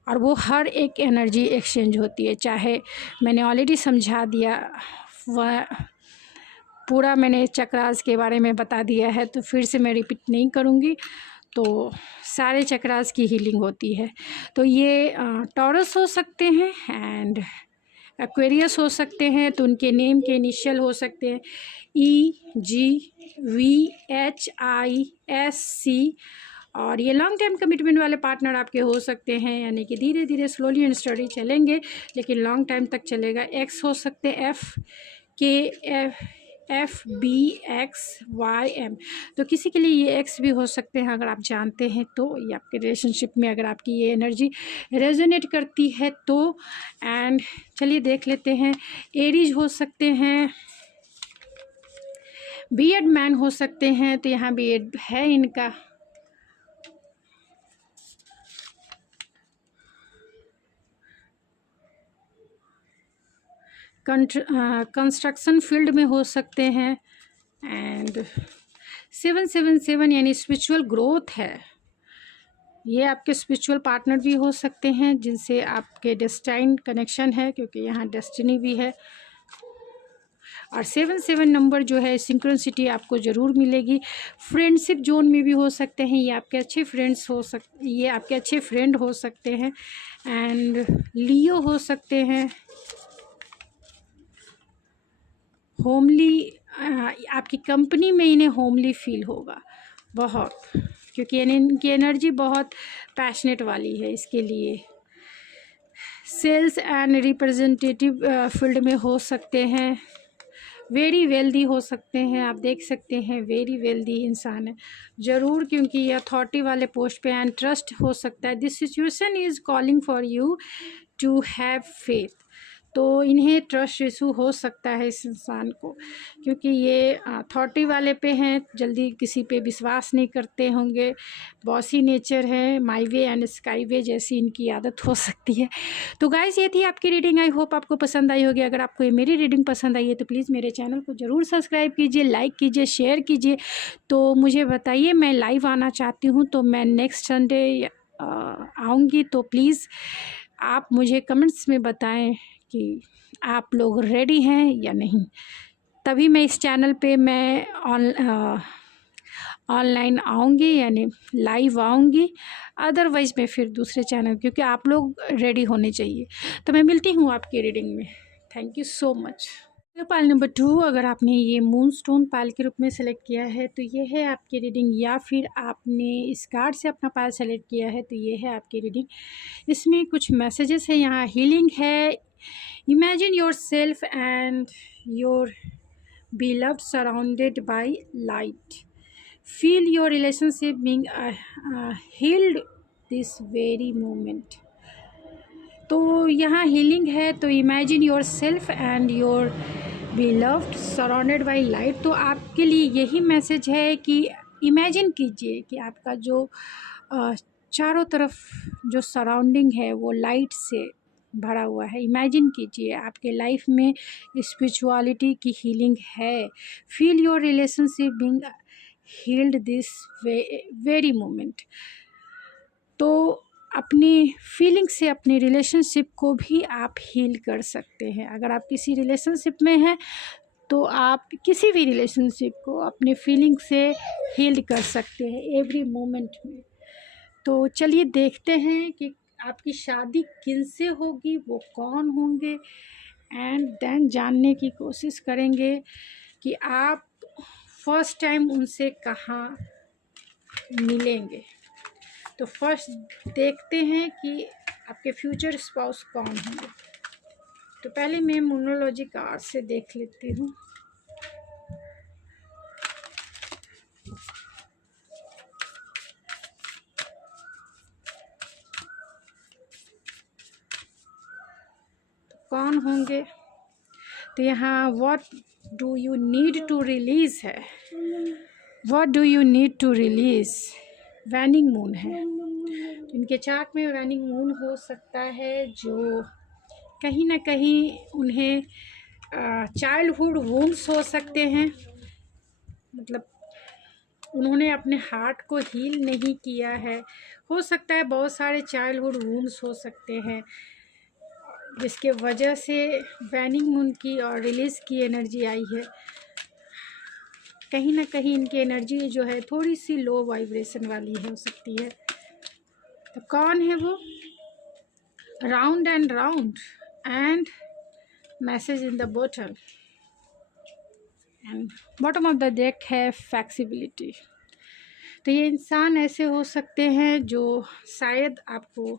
और वो हर एक एनर्जी एक्सचेंज होती है। चाहे मैंने ऑलरेडी समझा दिया, वह पूरा मैंने चक्रास के बारे में बता दिया है, तो फिर से मैं रिपीट नहीं करूँगी। तो सारे चक्रास की हीलिंग होती है। तो ये टॉरस हो सकते हैं एंड एक्वेरियस हो सकते हैं, तो उनके नेम के इनिशियल हो सकते हैं EGVHISC, और ये लॉन्ग टाइम कमिटमेंट वाले पार्टनर आपके हो सकते हैं, यानी कि धीरे धीरे स्लोली एंड स्टडी चलेंगे लेकिन लॉन्ग टाइम तक चलेगा। X हो सकते हैं FBXYM। तो किसी के लिए ये एक्स भी हो सकते हैं, अगर आप जानते हैं तो, ये आपके रिलेशनशिप में अगर आपकी ये एनर्जी रेजोनेट करती है तो। एंड चलिए देख लेते हैं। एरीज हो सकते हैं, बीएड मैन हो सकते हैं, तो यहाँ बीएड है इनका। कंस्ट्रक्शन फील्ड में हो सकते हैं। एंड 777 यानी स्पिरिचुअल ग्रोथ है। ये आपके स्पिरिचुअल पार्टनर भी हो सकते हैं जिनसे आपके डेस्टाइन कनेक्शन है, क्योंकि यहाँ डेस्टिनी भी है। और 77 नंबर जो है सिंक्रोनिसिटी आपको ज़रूर मिलेगी। फ्रेंडशिप जोन में भी हो सकते हैं, ये आपके अच्छे फ्रेंड हो सकते हैं। एंड लियो हो सकते हैं। होमली, आपकी कंपनी में इन्हें होमली फील होगा बहुत, क्योंकि इनकी एनर्जी बहुत पैशनेट वाली है इसके लिए। सेल्स एंड रिप्रेजेंटेटिव फील्ड में हो सकते हैं। वेरी वेल्दी हो सकते हैं, आप देख सकते हैं वेरी वेल्दी इंसान है ज़रूर, क्योंकि ये अथॉरिटी वाले पोस्ट पे। एंड ट्रस्ट हो सकता है। This situation is calling for you to have faith. तो इन्हें ट्रस्ट इशू हो सकता है इस इंसान को, क्योंकि ये अथॉरिटी वाले पे हैं, जल्दी किसी पे विश्वास नहीं करते होंगे, बॉसी नेचर है, माई वे एंड स्काई वे जैसी इनकी आदत हो सकती है। तो गाइस ये थी आपकी रीडिंग। आई होप आपको पसंद आई होगी। अगर आपको ये मेरी रीडिंग पसंद आई है तो प्लीज़ मेरे चैनल को ज़रूर सब्सक्राइब कीजिए, लाइक कीजिए, शेयर कीजिए। तो मुझे बताइए, मैं लाइव आना चाहती हूँ, तो मैं नेक्स्ट संडे आऊँगी। तो प्लीज़ आप मुझे कमेंट्स में बताएं कि आप लोग रेडी हैं या नहीं, तभी मैं इस चैनल पे मैं ऑनलाइन आऊँगी, यानी लाइव आऊँगी। अदरवाइज़ मैं फिर दूसरे चैनल, क्योंकि आप लोग रेडी होने चाहिए। तो मैं मिलती हूँ आपकी रीडिंग में। Thank you so much. Pal number 2, अगर आपने ये मून स्टोन पाल के रूप में सेलेक्ट किया है तो ये है आपकी रीडिंग, या फिर आपने इस कार्ड से अपना पाल सेलेक्ट किया है तो ये है आपकी रीडिंग। इसमें कुछ मैसेजेस है, यहाँ हीलिंग है। Imagine your self and your beloved surrounded by light. Feel your relationship being healed this very moment. तो यहाँ हीलिंग है, तो imagine your self and your beloved surrounded by light। तो आपके लिए यही मैसेज है कि इमेजिन कीजिए कि आपका जो चारों तरफ जो सराउंडिंग है वो लाइट से भरा हुआ है। इमेजिन कीजिए आपके लाइफ में स्पिरिचुअलिटी की हीलिंग है। Feel your relationship being healed this very moment. तो अपनी फीलिंग से अपने रिलेशनशिप को भी आप हील कर सकते हैं। अगर आप किसी रिलेशनशिप में हैं तो आप किसी भी रिलेशनशिप को अपने फीलिंग से हील कर सकते हैं एवरी मोमेंट में। तो चलिए देखते हैं कि आपकी शादी किनसे होगी, वो कौन होंगे, एंड देन जानने की कोशिश करेंगे कि आप फर्स्ट टाइम उनसे कहाँ मिलेंगे। तो फर्स्ट देखते हैं कि आपके फ्यूचर स्पाउस कौन होंगे। तो पहले मैं मोनोलॉजी कार्ड से देख लेती हूँ। कौन होंगे, तो यहाँ what do you need to release है। What do you need to release, waning moon है। इनके चार्ट में वैनिंग मून हो सकता है, जो कहीं ना कहीं उन्हें चाइल्डहुड वुंड्स हो सकते हैं, मतलब उन्होंने अपने हार्ट को हील नहीं किया है। हो सकता है बहुत सारे चाइल्डहुड वुंड्स हो सकते हैं, जिसके वजह से वैनिंग मून की और रिलीज़ की एनर्जी आई है। कहीं ना कहीं इनकी एनर्जी जो है थोड़ी सी लो वाइब्रेशन वाली हो सकती है। तो कौन है वो, round and round, and message in the bottle, and bottom of the deck है फ्लेक्सिबिलिटी। तो ये इंसान ऐसे हो सकते हैं जो शायद आपको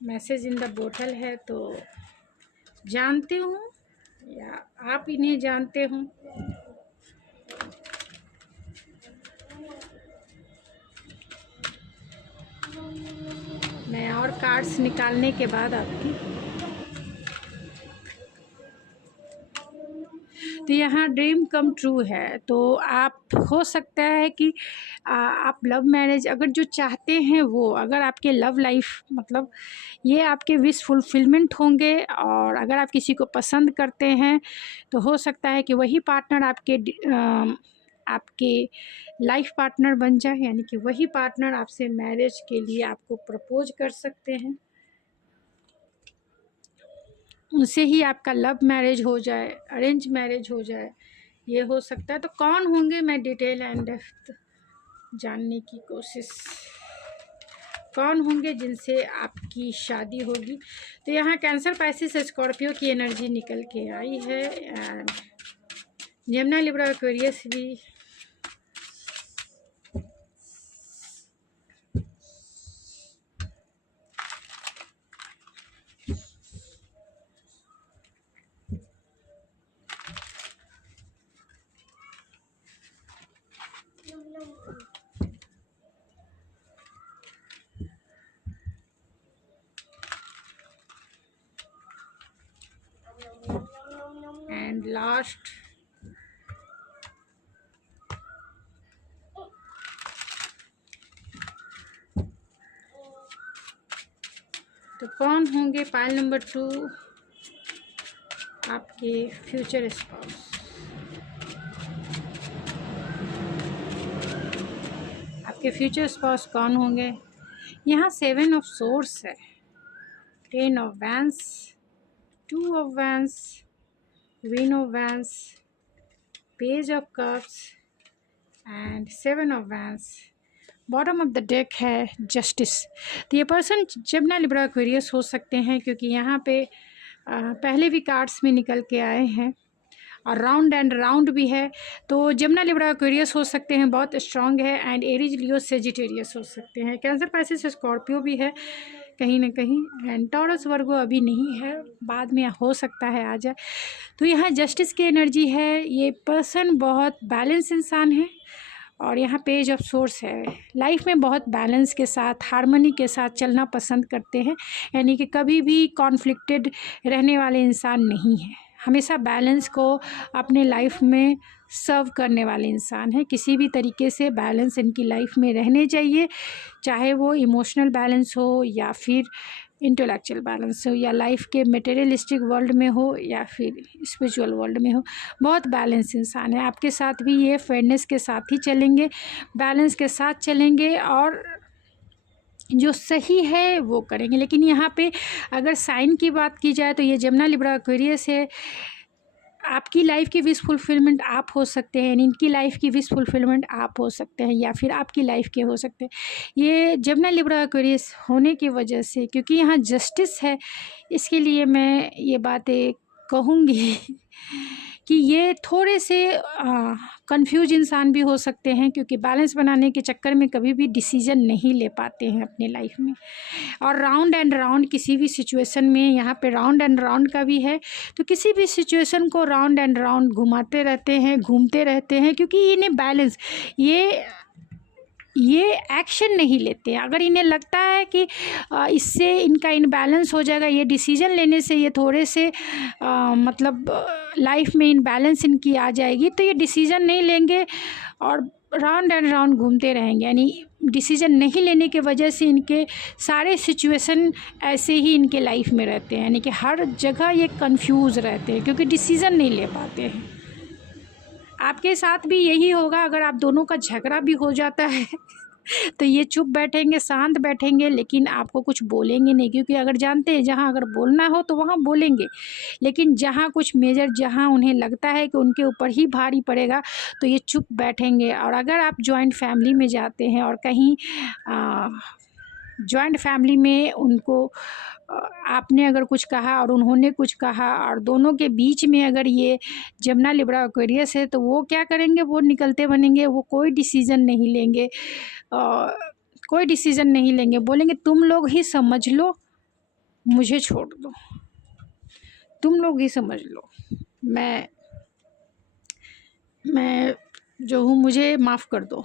मैसेज इन द बोतल है, तो जानते हो या आप इन्हें जानते हो। मैं और कार्ड्स निकालने के बाद आपकी, तो यहाँ ड्रीम कम ट्रू है। तो आप, हो सकता है कि आप लव मैरिज अगर जो चाहते हैं वो, अगर आपके लव लाइफ मतलब ये आपके विश फुलफिलमेंट होंगे, और अगर आप किसी को पसंद करते हैं तो हो सकता है कि वही पार्टनर आपके लाइफ पार्टनर बन जाए, यानी कि वही पार्टनर आपसे मैरिज के लिए आपको प्रपोज कर सकते हैं, उनसे ही आपका लव मैरिज हो जाए, अरेंज मैरिज हो जाए, ये हो सकता है। तो कौन होंगे, मैं डिटेल एंड डेप्थ जानने की कोशिश, कौन होंगे जिनसे आपकी शादी होगी। तो यहाँ कैंसर, पाइसिस, स्कॉर्पियो की एनर्जी निकल के आई है, एंड जेमिनी, लिब्रा, एक्वेरियस भी। एंड लास्ट तो कौन होंगे पाइल नंबर 2 आपके फ्यूचर स्पाउस। आपके फ्यूचर स्पाउस कौन होंगे। यहाँ 7 ऑफ सोर्स है, 10 of vents, 2 of vents, queen of vents, page of cups and 7 of vents. Bottom of the deck है जस्टिस। तो ये पर्सन जेमिनी, लिब्रा, एक्वेरियस हो सकते हैं, क्योंकि यहाँ पे पहले भी कार्ड्स में निकल के आए हैं, और राउंड एंड राउंड भी है। तो जेमिनी, लिब्रा, एक्वेरियस हो सकते हैं, बहुत स्ट्रांग है, एंड एरीज, लियो, सेजिटेरियस हो सकते हैं। कैंसर, पाइसिस, स्कॉर्पियो भी है कहीं ना कहीं, एंड टॉरस, वर्गो अभी नहीं है, बाद में हो सकता है आ जाए। तो यहाँ जस्टिस की एनर्जी है। ये पर्सन बहुत बैलेंस इंसान है, और यहाँ पेज ऑफ सोर्स है। लाइफ में बहुत बैलेंस के साथ, हार्मनी के साथ चलना पसंद करते हैं, यानी कि कभी भी कॉन्फ्लिक्टेड रहने वाले इंसान नहीं है, हमेशा बैलेंस को अपने लाइफ में सर्व करने वाले इंसान हैं। किसी भी तरीके से बैलेंस इनकी लाइफ में रहने चाहिए, चाहे वो इमोशनल बैलेंस हो या फिर इंटेलेक्चुअल बैलेंस हो, या लाइफ के मटेरियलिस्टिक वर्ल्ड में हो या फिर स्पिरिचुअल वर्ल्ड में हो। बहुत बैलेंस इंसान है। आपके साथ भी ये फेयरनेस के साथ ही चलेंगे, बैलेंस के साथ चलेंगे, और जो सही है वो करेंगे। लेकिन यहाँ पे अगर साइन की बात की जाए तो ये जेमिनी, लिब्रा, एक्वेरियस है। आपकी लाइफ की विश फुलफिलमेंट आप हो सकते हैं, इनकी लाइफ की विश फुलफिलमेंट आप हो सकते हैं, या फिर आपकी लाइफ के हो सकते हैं। ये जेमिनी, लिब्रा, एक्वेरियस होने की वजह से, क्योंकि यहाँ जस्टिस है, इसके लिए मैं ये बातें कहूँगी कि ये थोड़े से कंफ्यूज इंसान भी हो सकते हैं, क्योंकि बैलेंस बनाने के चक्कर में कभी भी डिसीजन नहीं ले पाते हैं अपने लाइफ में। और राउंड एंड राउंड किसी भी सिचुएशन में, यहाँ पे राउंड एंड राउंड का भी है, तो किसी भी सिचुएशन को राउंड एंड राउंड घुमाते रहते हैं, घूमते रहते हैं, क्योंकि इन्हें बैलेंस, ये एक्शन नहीं लेते हैं। अगर इन्हें लगता है कि इससे इनका इनबैलेंस हो जाएगा, ये डिसीजन लेने से ये थोड़े से मतलब लाइफ में इनबैलेंस इनकी आ जाएगी, तो ये डिसीजन नहीं लेंगे और राउंड एंड राउंड घूमते रहेंगे। यानी डिसीजन नहीं लेने के वजह से इनके सारे सिचुएशन ऐसे ही इनके लाइफ में रहते हैं, यानी कि हर जगह ये कंफ्यूज रहते हैं, क्योंकि डिसीजन नहीं ले पाते हैं। आपके साथ भी यही होगा। अगर आप दोनों का झगड़ा भी हो जाता है तो ये चुप बैठेंगे, शांत बैठेंगे, लेकिन आपको कुछ बोलेंगे नहीं, क्योंकि अगर जानते हैं जहाँ अगर बोलना हो तो वहाँ बोलेंगे, लेकिन जहाँ कुछ मेजर, जहाँ उन्हें लगता है कि उनके ऊपर ही भारी पड़ेगा, तो ये चुप बैठेंगे। और अगर आप जॉइंट फैमिली में जाते हैं और कहीं जॉइंट फैमिली में उनको आपने अगर कुछ कहा और उन्होंने कुछ कहा, और दोनों के बीच में अगर ये जेमिनी, लिब्रा, एक्वेरियस है, तो वो क्या करेंगे, वो निकलते बनेंगे, वो कोई डिसीज़न नहीं लेंगे, कोई डिसीज़न नहीं लेंगे, बोलेंगे तुम लोग ही समझ लो, मुझे छोड़ दो, तुम लोग ही समझ लो, मैं जो हूँ मुझे माफ़ कर दो।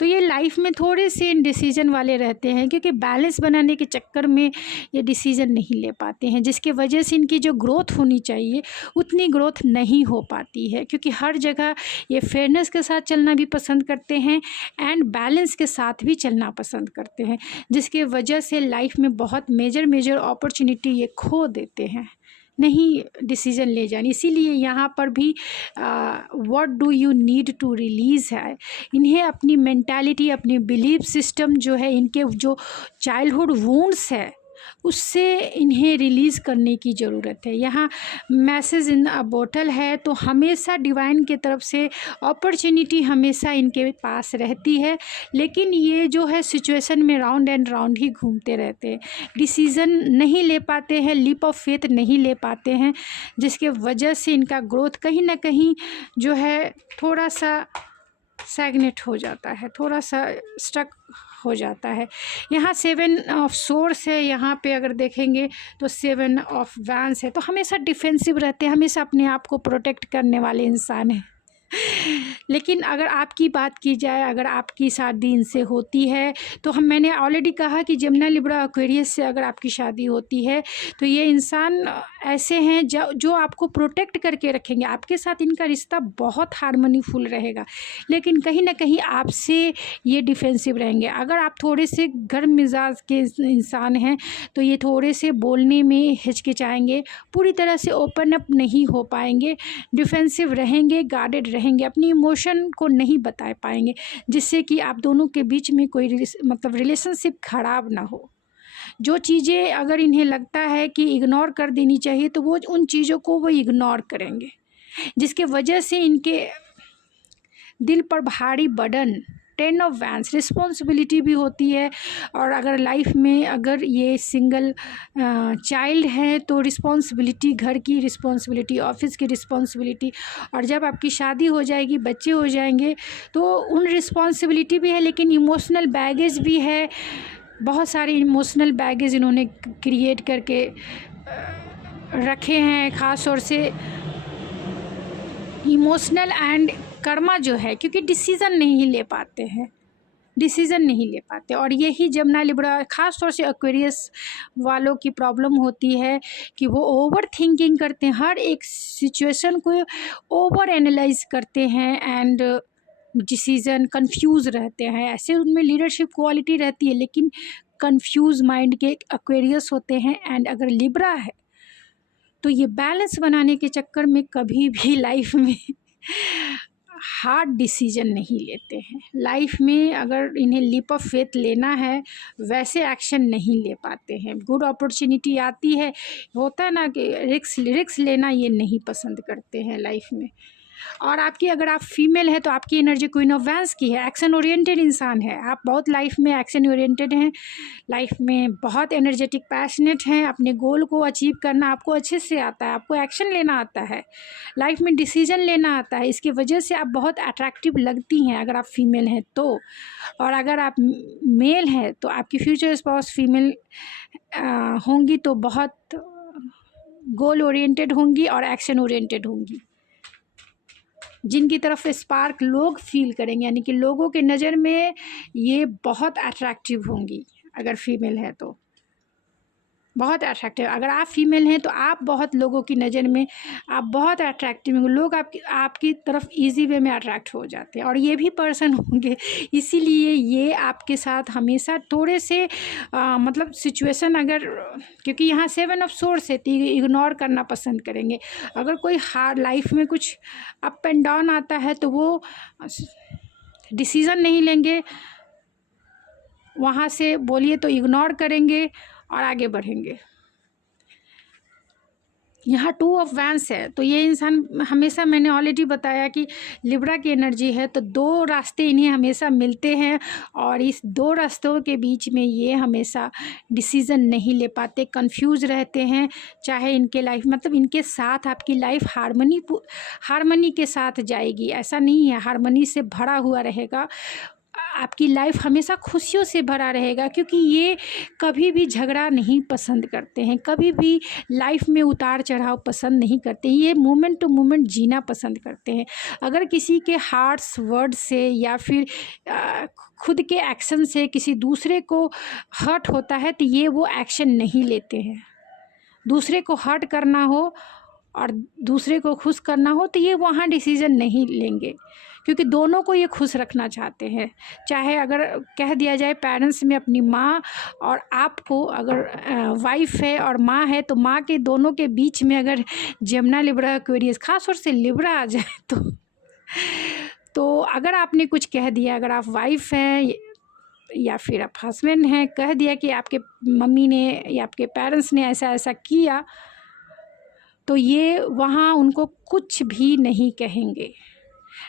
तो ये लाइफ में थोड़े से डिसीजन वाले रहते हैं, क्योंकि बैलेंस बनाने के चक्कर में ये डिसीजन नहीं ले पाते हैं, जिसके वजह से इनकी जो ग्रोथ होनी चाहिए उतनी ग्रोथ नहीं हो पाती है, क्योंकि हर जगह ये फेयरनेस के साथ चलना भी पसंद करते हैं एंड बैलेंस के साथ भी चलना पसंद करते हैं, जिसके वजह से लाइफ में बहुत मेजर अपॉर्चुनिटी ये खो देते हैं नहीं डिसीज़न ले जाने। इसीलिए यहाँ पर भी what do you need to release है, इन्हें अपनी मेंटालिटी, अपनी बिलीफ सिस्टम जो है, इनके जो चाइल्डहुड वुंड्स है उससे इन्हें रिलीज़ करने की ज़रूरत है। यहाँ मैसेज इन अ बोतल है, तो हमेशा डिवाइन की तरफ से अपॉर्चुनिटी हमेशा इनके पास रहती है, लेकिन ये जो है सिचुएशन में राउंड एंड राउंड ही घूमते रहते हैं, डिसीज़न नहीं ले पाते हैं, लीप ऑफ फेथ नहीं ले पाते हैं, जिसके वजह से इनका ग्रोथ कहीं ना कहीं जो है थोड़ा सा स्टैग्नेट हो जाता है, थोड़ा सा स्टक हो जाता है। यहाँ 7 ऑफ सोर्स है, यहाँ पे अगर देखेंगे तो 7 ऑफ वैंस है, तो हमेशा डिफेंसिव रहते हैं, हमेशा अपने आप को प्रोटेक्ट करने वाले इंसान हैं। लेकिन अगर आपकी बात की जाए, अगर आपकी शादी इनसे होती है तो मैंने ऑलरेडी कहा कि जमुना लिब्रा एक्वेरियस से अगर आपकी शादी होती है तो ये इंसान ऐसे हैं जो आपको प्रोटेक्ट करके रखेंगे, आपके साथ इनका रिश्ता बहुत हार्मनीफुल रहेगा, लेकिन कहीं ना कहीं आपसे ये डिफेंसिव रहेंगे। अगर आप थोड़े से गर्म मिजाज के इंसान हैं तो ये थोड़े से बोलने में हिचकिचाएंगे, पूरी तरह से ओपन अप नहीं हो पाएंगे, डिफेंसिव रहेंगे, गार्डेड रहेंगे, अपनी इमोशन को नहीं बता पाएंगे, जिससे कि आप दोनों के बीच में कोई रिलेशनशिप खराब ना हो। जो चीज़ें अगर इन्हें लगता है कि इग्नोर कर देनी चाहिए तो वो उन चीज़ों को वो इग्नोर करेंगे, जिसके वजह से इनके दिल पर भारी बर्डन 10 ऑफ वैंस रिस्पॉन्सिबिलिटी भी होती है। और अगर लाइफ में अगर ये सिंगल चाइल्ड है तो रिस्पॉन्सिबिलिटी, घर की रिस्पॉन्सिबिलिटी, ऑफिस की रिस्पॉन्सिबिलिटी, और जब आपकी शादी हो जाएगी, बच्चे हो जाएंगे तो उन रिस्पॉन्सिबिलिटी भी है, लेकिन इमोशनल बैगेज भी है। बहुत सारे इमोशनल बैगेज इन्होंने क्रिएट करके रखे हैं, ख़ास तौर से इमोशनल एंड कर्मा जो है, क्योंकि डिसीज़न नहीं ले पाते, और यही जमुना लिब्रा ख़ास तौर से एक्वेरियस वालों की प्रॉब्लम होती है कि वो ओवर थिंकिंग करते हैं, हर एक सिचुएशन को ओवर एनालाइज करते हैं एंड डिसीज़न कंफ्यूज रहते हैं। ऐसे उनमें लीडरशिप क्वालिटी रहती है, लेकिन कंफ्यूज माइंड के एक्वेरियस होते हैं। एंड अगर लिब्रा है तो ये बैलेंस बनाने के चक्कर में कभी भी लाइफ में हार्ड डिसीजन नहीं लेते हैं। लाइफ में अगर इन्हें लीप ऑफ फेथ लेना है वैसे एक्शन नहीं ले पाते हैं। गुड अपॉर्चुनिटी आती है, होता है ना कि रिक्स लेना ये नहीं पसंद करते हैं लाइफ में। और आपकी अगर आप फीमेल है तो आपकी एनर्जी क्वीन ऑफ वैंस की है, एक्शन ओरिएंटेड इंसान है आप, बहुत लाइफ में एक्शन ओरिएंटेड हैं, लाइफ में बहुत एनर्जेटिक पैशनेट हैं, अपने गोल को अचीव करना आपको अच्छे से आता है, आपको एक्शन लेना आता है, लाइफ में डिसीजन लेना आता है, इसकी वजह से आप बहुत अट्रैक्टिव लगती हैं अगर आप फीमेल हैं तो। और अगर आप मेल हैं तो आपकी फ्यूचर स्पाउस फीमेल होंगी तो बहुत गोल ओरिएंटेड होंगी और एक्शन ओरिएंटेड होंगी, जिनकी तरफ स्पार्क लोग फील करेंगे, यानी कि लोगों के नज़र में ये बहुत अट्रैक्टिव होंगी। अगर फीमेल है तो बहुत अट्रैक्टिव, अगर आप फीमेल हैं तो आप बहुत लोगों की नज़र में आप बहुत अट्रैक्टिव होंगे, लोग आपकी तरफ इजी वे में अट्रैक्ट हो जाते हैं, और ये भी पर्सन होंगे, इसीलिए ये आपके साथ हमेशा थोड़े से मतलब सिचुएशन अगर, क्योंकि यहाँ 7 ऑफ सोर्स है तो इग्नोर करना पसंद करेंगे। अगर कोई हार्ड लाइफ में कुछ अप एंड डाउन आता है तो वो डिसीज़न नहीं लेंगे, वहाँ से बोलिए तो इग्नोर करेंगे और आगे बढ़ेंगे। यहाँ 2 ऑफ वैंस है तो ये इंसान हमेशा, मैंने ऑलरेडी बताया कि लिब्रा की एनर्जी है तो 2 रास्ते इन्हें हमेशा मिलते हैं, और इस 2 रास्तों के बीच में ये हमेशा डिसीज़न नहीं ले पाते, कंफ्यूज रहते हैं। चाहे इनके लाइफ मतलब इनके साथ आपकी लाइफ हार्मनी के साथ जाएगी, ऐसा नहीं है, हार्मनी से भरा हुआ रहेगा, आपकी लाइफ हमेशा खुशियों से भरा रहेगा, क्योंकि ये कभी भी झगड़ा नहीं पसंद करते हैं, कभी भी लाइफ में उतार चढ़ाव पसंद नहीं करते हैं, ये मोमेंट टू मोमेंट जीना पसंद करते हैं। अगर किसी के हार्ट्स वर्ड से या फिर खुद के एक्शन से किसी दूसरे को हर्ट होता है तो ये वो एक्शन नहीं लेते हैं। दूसरे को हर्ट करना हो और दूसरे को खुश करना हो तो ये वहाँ डिसीज़न नहीं लेंगे, क्योंकि दोनों को ये खुश रखना चाहते हैं। चाहे अगर कह दिया जाए पेरेंट्स में अपनी माँ और आपको, अगर वाइफ है और माँ है तो माँ के दोनों के बीच में अगर जमुना लिब्रा एक्वेरियस खास तौर से लिब्रा आ जाए तो अगर आपने कुछ कह दिया, अगर आप वाइफ हैं या फिर आप हस्बैंड हैं, कह दिया कि आपके मम्मी ने या आपके पेरेंट्स ने ऐसा ऐसा किया, तो ये वहाँ उनको कुछ भी नहीं कहेंगे।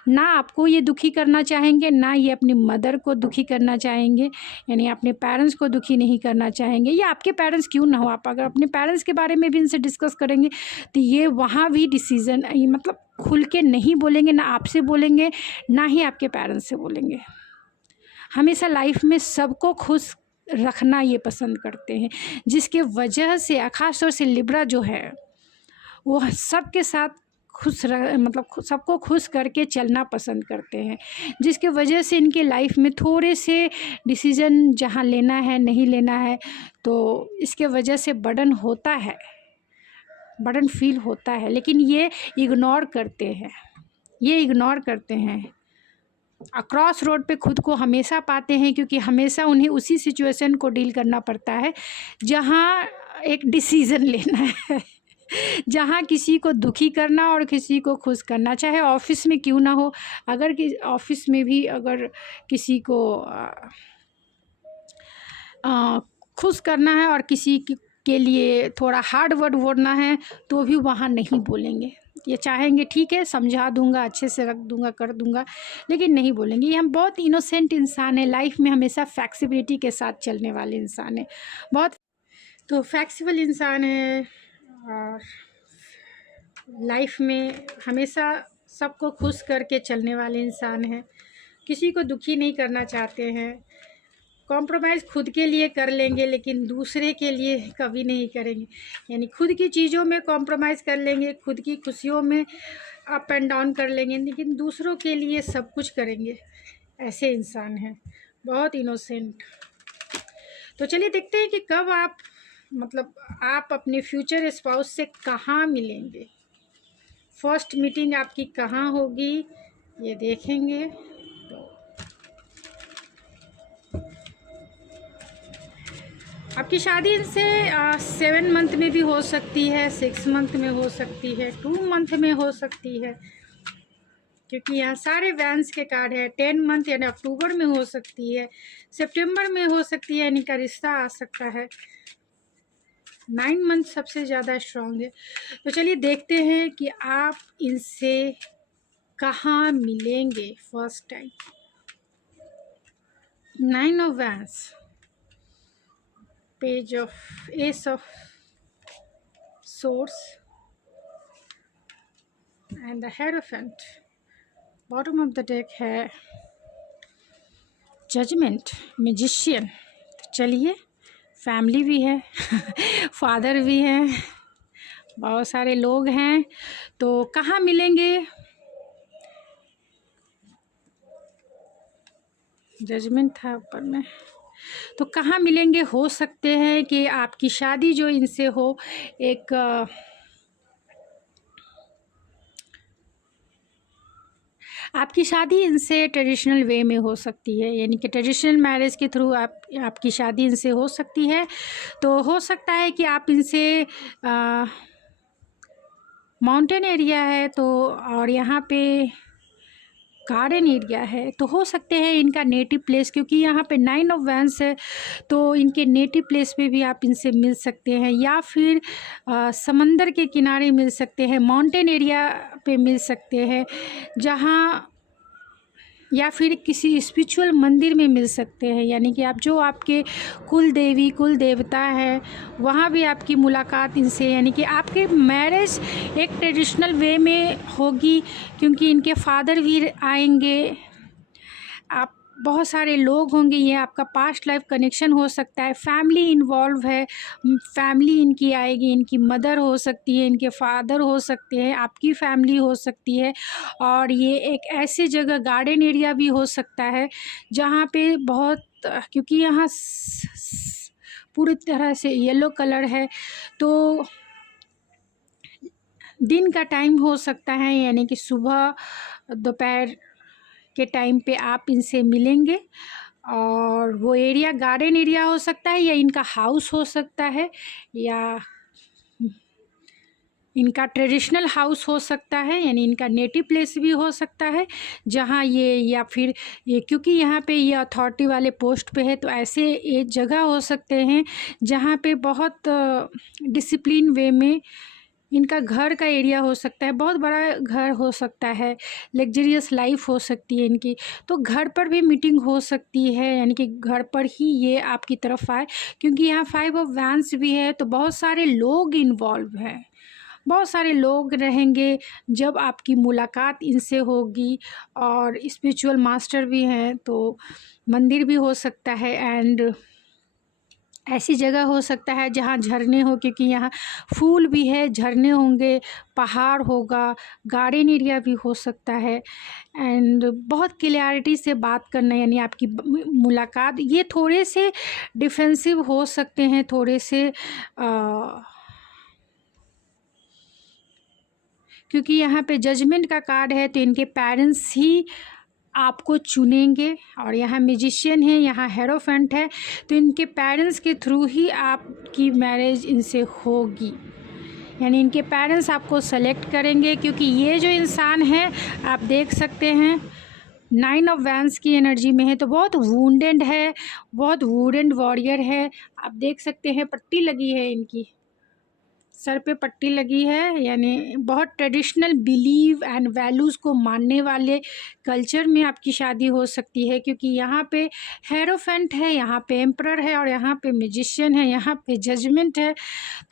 ना आपको ये दुखी करना चाहेंगे, ना ये अपनी मदर को दुखी करना चाहेंगे, यानी अपने पेरेंट्स को दुखी नहीं करना चाहेंगे। या आपके पेरेंट्स क्यों ना हो, आप अगर अपने पेरेंट्स के बारे में भी इनसे डिस्कस करेंगे तो ये वहाँ भी डिसीज़न मतलब खुल के नहीं बोलेंगे, ना आपसे बोलेंगे ना ही आपके पेरेंट्स से बोलेंगे। हमेशा लाइफ में सबको खुश रखना ये पसंद करते हैं, जिसके वजह से ख़ास तौर से लिब्रा जो है वो सबके साथ मतलब सबको खुश करके चलना पसंद करते हैं, जिसके वजह से इनके लाइफ में थोड़े से डिसीज़न जहाँ लेना है नहीं लेना है तो इसके वजह से बर्डन होता है, बर्डन फील होता है, लेकिन ये इग्नोर करते हैं। अक्रॉस रोड पे खुद को हमेशा पाते हैं, क्योंकि हमेशा उन्हें उसी सिचुएशन को डील करना पड़ता है जहाँ एक डिसीज़न लेना है, जहाँ किसी को दुखी करना और किसी को खुश करना, चाहे ऑफिस में क्यों ना हो। अगर कि ऑफिस में भी अगर किसी को खुश करना है और किसी के लिए थोड़ा हार्ड वर्ड बोलना है तो भी वहाँ नहीं बोलेंगे। ये चाहेंगे ठीक है समझा दूंगा, अच्छे से रख दूंगा, कर दूंगा, लेकिन नहीं बोलेंगे। ये हम बहुत इनोसेंट इंसान है, लाइफ में हमेशा फ्लेक्सिबिलिटी के साथ चलने वाले इंसान है, बहुत तो फ्लेक्सिबल इंसान है और लाइफ में हमेशा सबको खुश करके चलने वाले इंसान हैं, किसी को दुखी नहीं करना चाहते हैं। कॉम्प्रोमाइज़ खुद के लिए कर लेंगे लेकिन दूसरे के लिए कभी नहीं करेंगे, यानी खुद की चीज़ों में कॉम्प्रोमाइज़ कर लेंगे, खुद की खुशियों में अप एंड डाउन कर लेंगे, लेकिन दूसरों के लिए सब कुछ करेंगे। ऐसे इंसान हैं, बहुत इनोसेंट। तो चलिए देखते हैं कि कब आप अपने फ्यूचर स्पाउस से कहाँ मिलेंगे, फर्स्ट मीटिंग आपकी कहाँ होगी ये देखेंगे। आपकी शादी इनसे 7 मंथ में भी हो सकती है, 6 मंथ में हो सकती है, 2 मंथ में हो सकती है, क्योंकि यहाँ सारे वैंस के कार्ड है। 10 मंथ यानी अक्टूबर में हो सकती है, सितंबर में हो सकती है, इनका रिश्ता आ सकता है। 9 मंथ सबसे ज़्यादा स्ट्रॉन्ग है। तो चलिए देखते हैं कि आप इनसे कहाँ मिलेंगे first time. 9 of vents, page of S of source and the hierophant. Bottom of the deck है जजमेंट, मैजिशियन। तो चलिए, फैमिली भी है फादर भी हैं, बहुत सारे लोग हैं, तो कहाँ मिलेंगे? जजमेंट था ऊपर में, तो कहाँ मिलेंगे? हो सकते हैं कि आपकी शादी जो इनसे हो, एक आपकी शादी इनसे ट्रेडिशनल वे में हो सकती है, यानी कि ट्रेडिशनल मैरिज के थ्रू आपकी शादी इनसे हो सकती है। तो हो सकता है कि आप इनसे माउंटेन एरिया है तो, और यहाँ पे गार्डन एरिया है, तो हो सकते हैं इनका नेटिव प्लेस, क्योंकि यहाँ पे 9 ऑफ वैंस है, तो इनके नेटिव प्लेस पे भी आप इनसे मिल सकते हैं, या फिर समंदर के किनारे मिल सकते हैं, माउंटेन एरिया पे मिल सकते हैं, जहाँ या फिर किसी स्पिरिचुअल मंदिर में मिल सकते हैं, यानी कि आप जो आपके कुल देवी कुल देवता है वहाँ भी आपकी मुलाकात इनसे, यानी कि आपके मैरिज एक ट्रेडिशनल वे में होगी, क्योंकि इनके फादर भी आएंगे। आप बहुत सारे लोग होंगे, ये आपका पास्ट लाइफ कनेक्शन हो सकता है। फैमिली इन्वॉल्व है, फैमिली इनकी आएगी, इनकी मदर हो सकती है, इनके फादर हो सकते हैं, आपकी फैमिली हो सकती है। और ये एक ऐसी जगह गार्डन एरिया भी हो सकता है जहाँ पे बहुत, क्योंकि यहाँ पूरी तरह से येलो कलर है, तो दिन का टाइम हो सकता है, यानी कि सुबह दोपहर के टाइम पे आप इनसे मिलेंगे। और वो एरिया गार्डन एरिया हो सकता है, या इनका हाउस हो सकता है, या इनका ट्रेडिशनल हाउस हो सकता है, यानी इनका नेटिव प्लेस भी हो सकता है जहाँ ये, या फिर ये, क्योंकि यहाँ पे ये अथॉरिटी वाले पोस्ट पे है, तो ऐसे ये जगह हो सकते हैं जहाँ पे बहुत डिसिप्लिन वे में इनका घर का एरिया हो सकता है, बहुत बड़ा घर हो सकता है, लग्जरियस लाइफ हो सकती है इनकी। तो घर पर भी मीटिंग हो सकती है, यानी कि घर पर ही ये आपकी तरफ आए, क्योंकि यहाँ 5 ऑफ वैंस भी है, तो बहुत सारे लोग इन्वॉल्व हैं, बहुत सारे लोग रहेंगे जब आपकी मुलाकात इनसे होगी। और स्पिरिचुअल मास्टर भी हैं, तो मंदिर भी हो सकता है, एंड ऐसी जगह हो सकता है जहाँ झरने हो, क्योंकि यहाँ फूल भी है, झरने होंगे, पहाड़ होगा, गार्डन एरिया भी हो सकता है। एंड बहुत क्लियरिटी से बात करना, यानी आपकी मुलाकात, ये थोड़े से डिफेंसिव हो सकते हैं, थोड़े से क्योंकि यहाँ पे जजमेंट का कार्ड है, तो इनके पेरेंट्स ही आपको चुनेंगे। और यहाँ म्यूजिशियन है, यहाँ हेरोफेंट है, तो इनके पेरेंट्स के थ्रू ही आपकी मैरिज इनसे होगी, यानी इनके पेरेंट्स आपको सेलेक्ट करेंगे। क्योंकि ये जो इंसान है, आप देख सकते हैं 9 ऑफ वैंस की एनर्जी में है, तो बहुत वुंडेड है, बहुत वुंडेड वॉरियर है। आप देख सकते हैं पट्टी लगी है, इनकी सर पे पट्टी लगी है, यानी बहुत ट्रेडिशनल बिलीव एंड वैल्यूज़ को मानने वाले कल्चर में आपकी शादी हो सकती है। क्योंकि यहाँ पे हेरोफेंट है, यहाँ पे एम्परर है, और यहाँ पे मैजिशियन है, यहाँ पे जजमेंट है।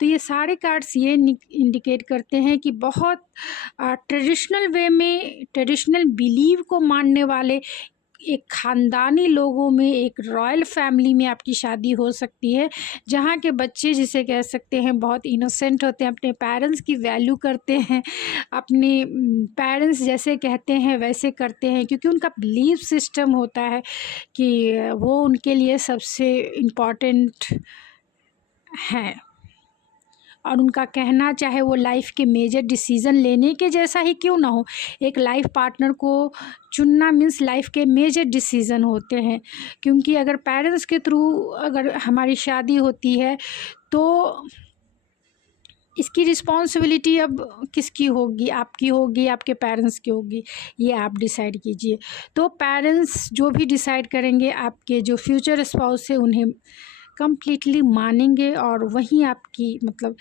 तो ये सारे कार्ड्स ये इंडिकेट करते हैं कि बहुत ट्रेडिशनल वे में, ट्रेडिशनल बिलीव को मानने वाले एक ख़ानदानी लोगों में, एक रॉयल फैमिली में आपकी शादी हो सकती है, जहाँ के बच्चे, जिसे कह सकते हैं, बहुत इनोसेंट होते हैं, अपने पेरेंट्स की वैल्यू करते हैं, अपने पेरेंट्स जैसे कहते हैं वैसे करते हैं, क्योंकि उनका बिलीफ सिस्टम होता है कि वो उनके लिए सबसे इम्पॉर्टेंट हैं। और उनका कहना, चाहे वो लाइफ के मेजर डिसीज़न लेने के जैसा ही क्यों ना हो, एक लाइफ पार्टनर को चुनना मीन्स लाइफ के मेजर डिसीज़न होते हैं। क्योंकि अगर पेरेंट्स के थ्रू अगर हमारी शादी होती है, तो इसकी रिस्पॉन्सिबिलिटी अब किसकी होगी? आपकी होगी, आपके पेरेंट्स की होगी, ये आप डिसाइड कीजिए। तो पेरेंट्स जो भी डिसाइड करेंगे, आपके जो फ्यूचर स्पाउस है उन्हें कम्प्लीटली मानेंगे, और वहीं आपकी मतलब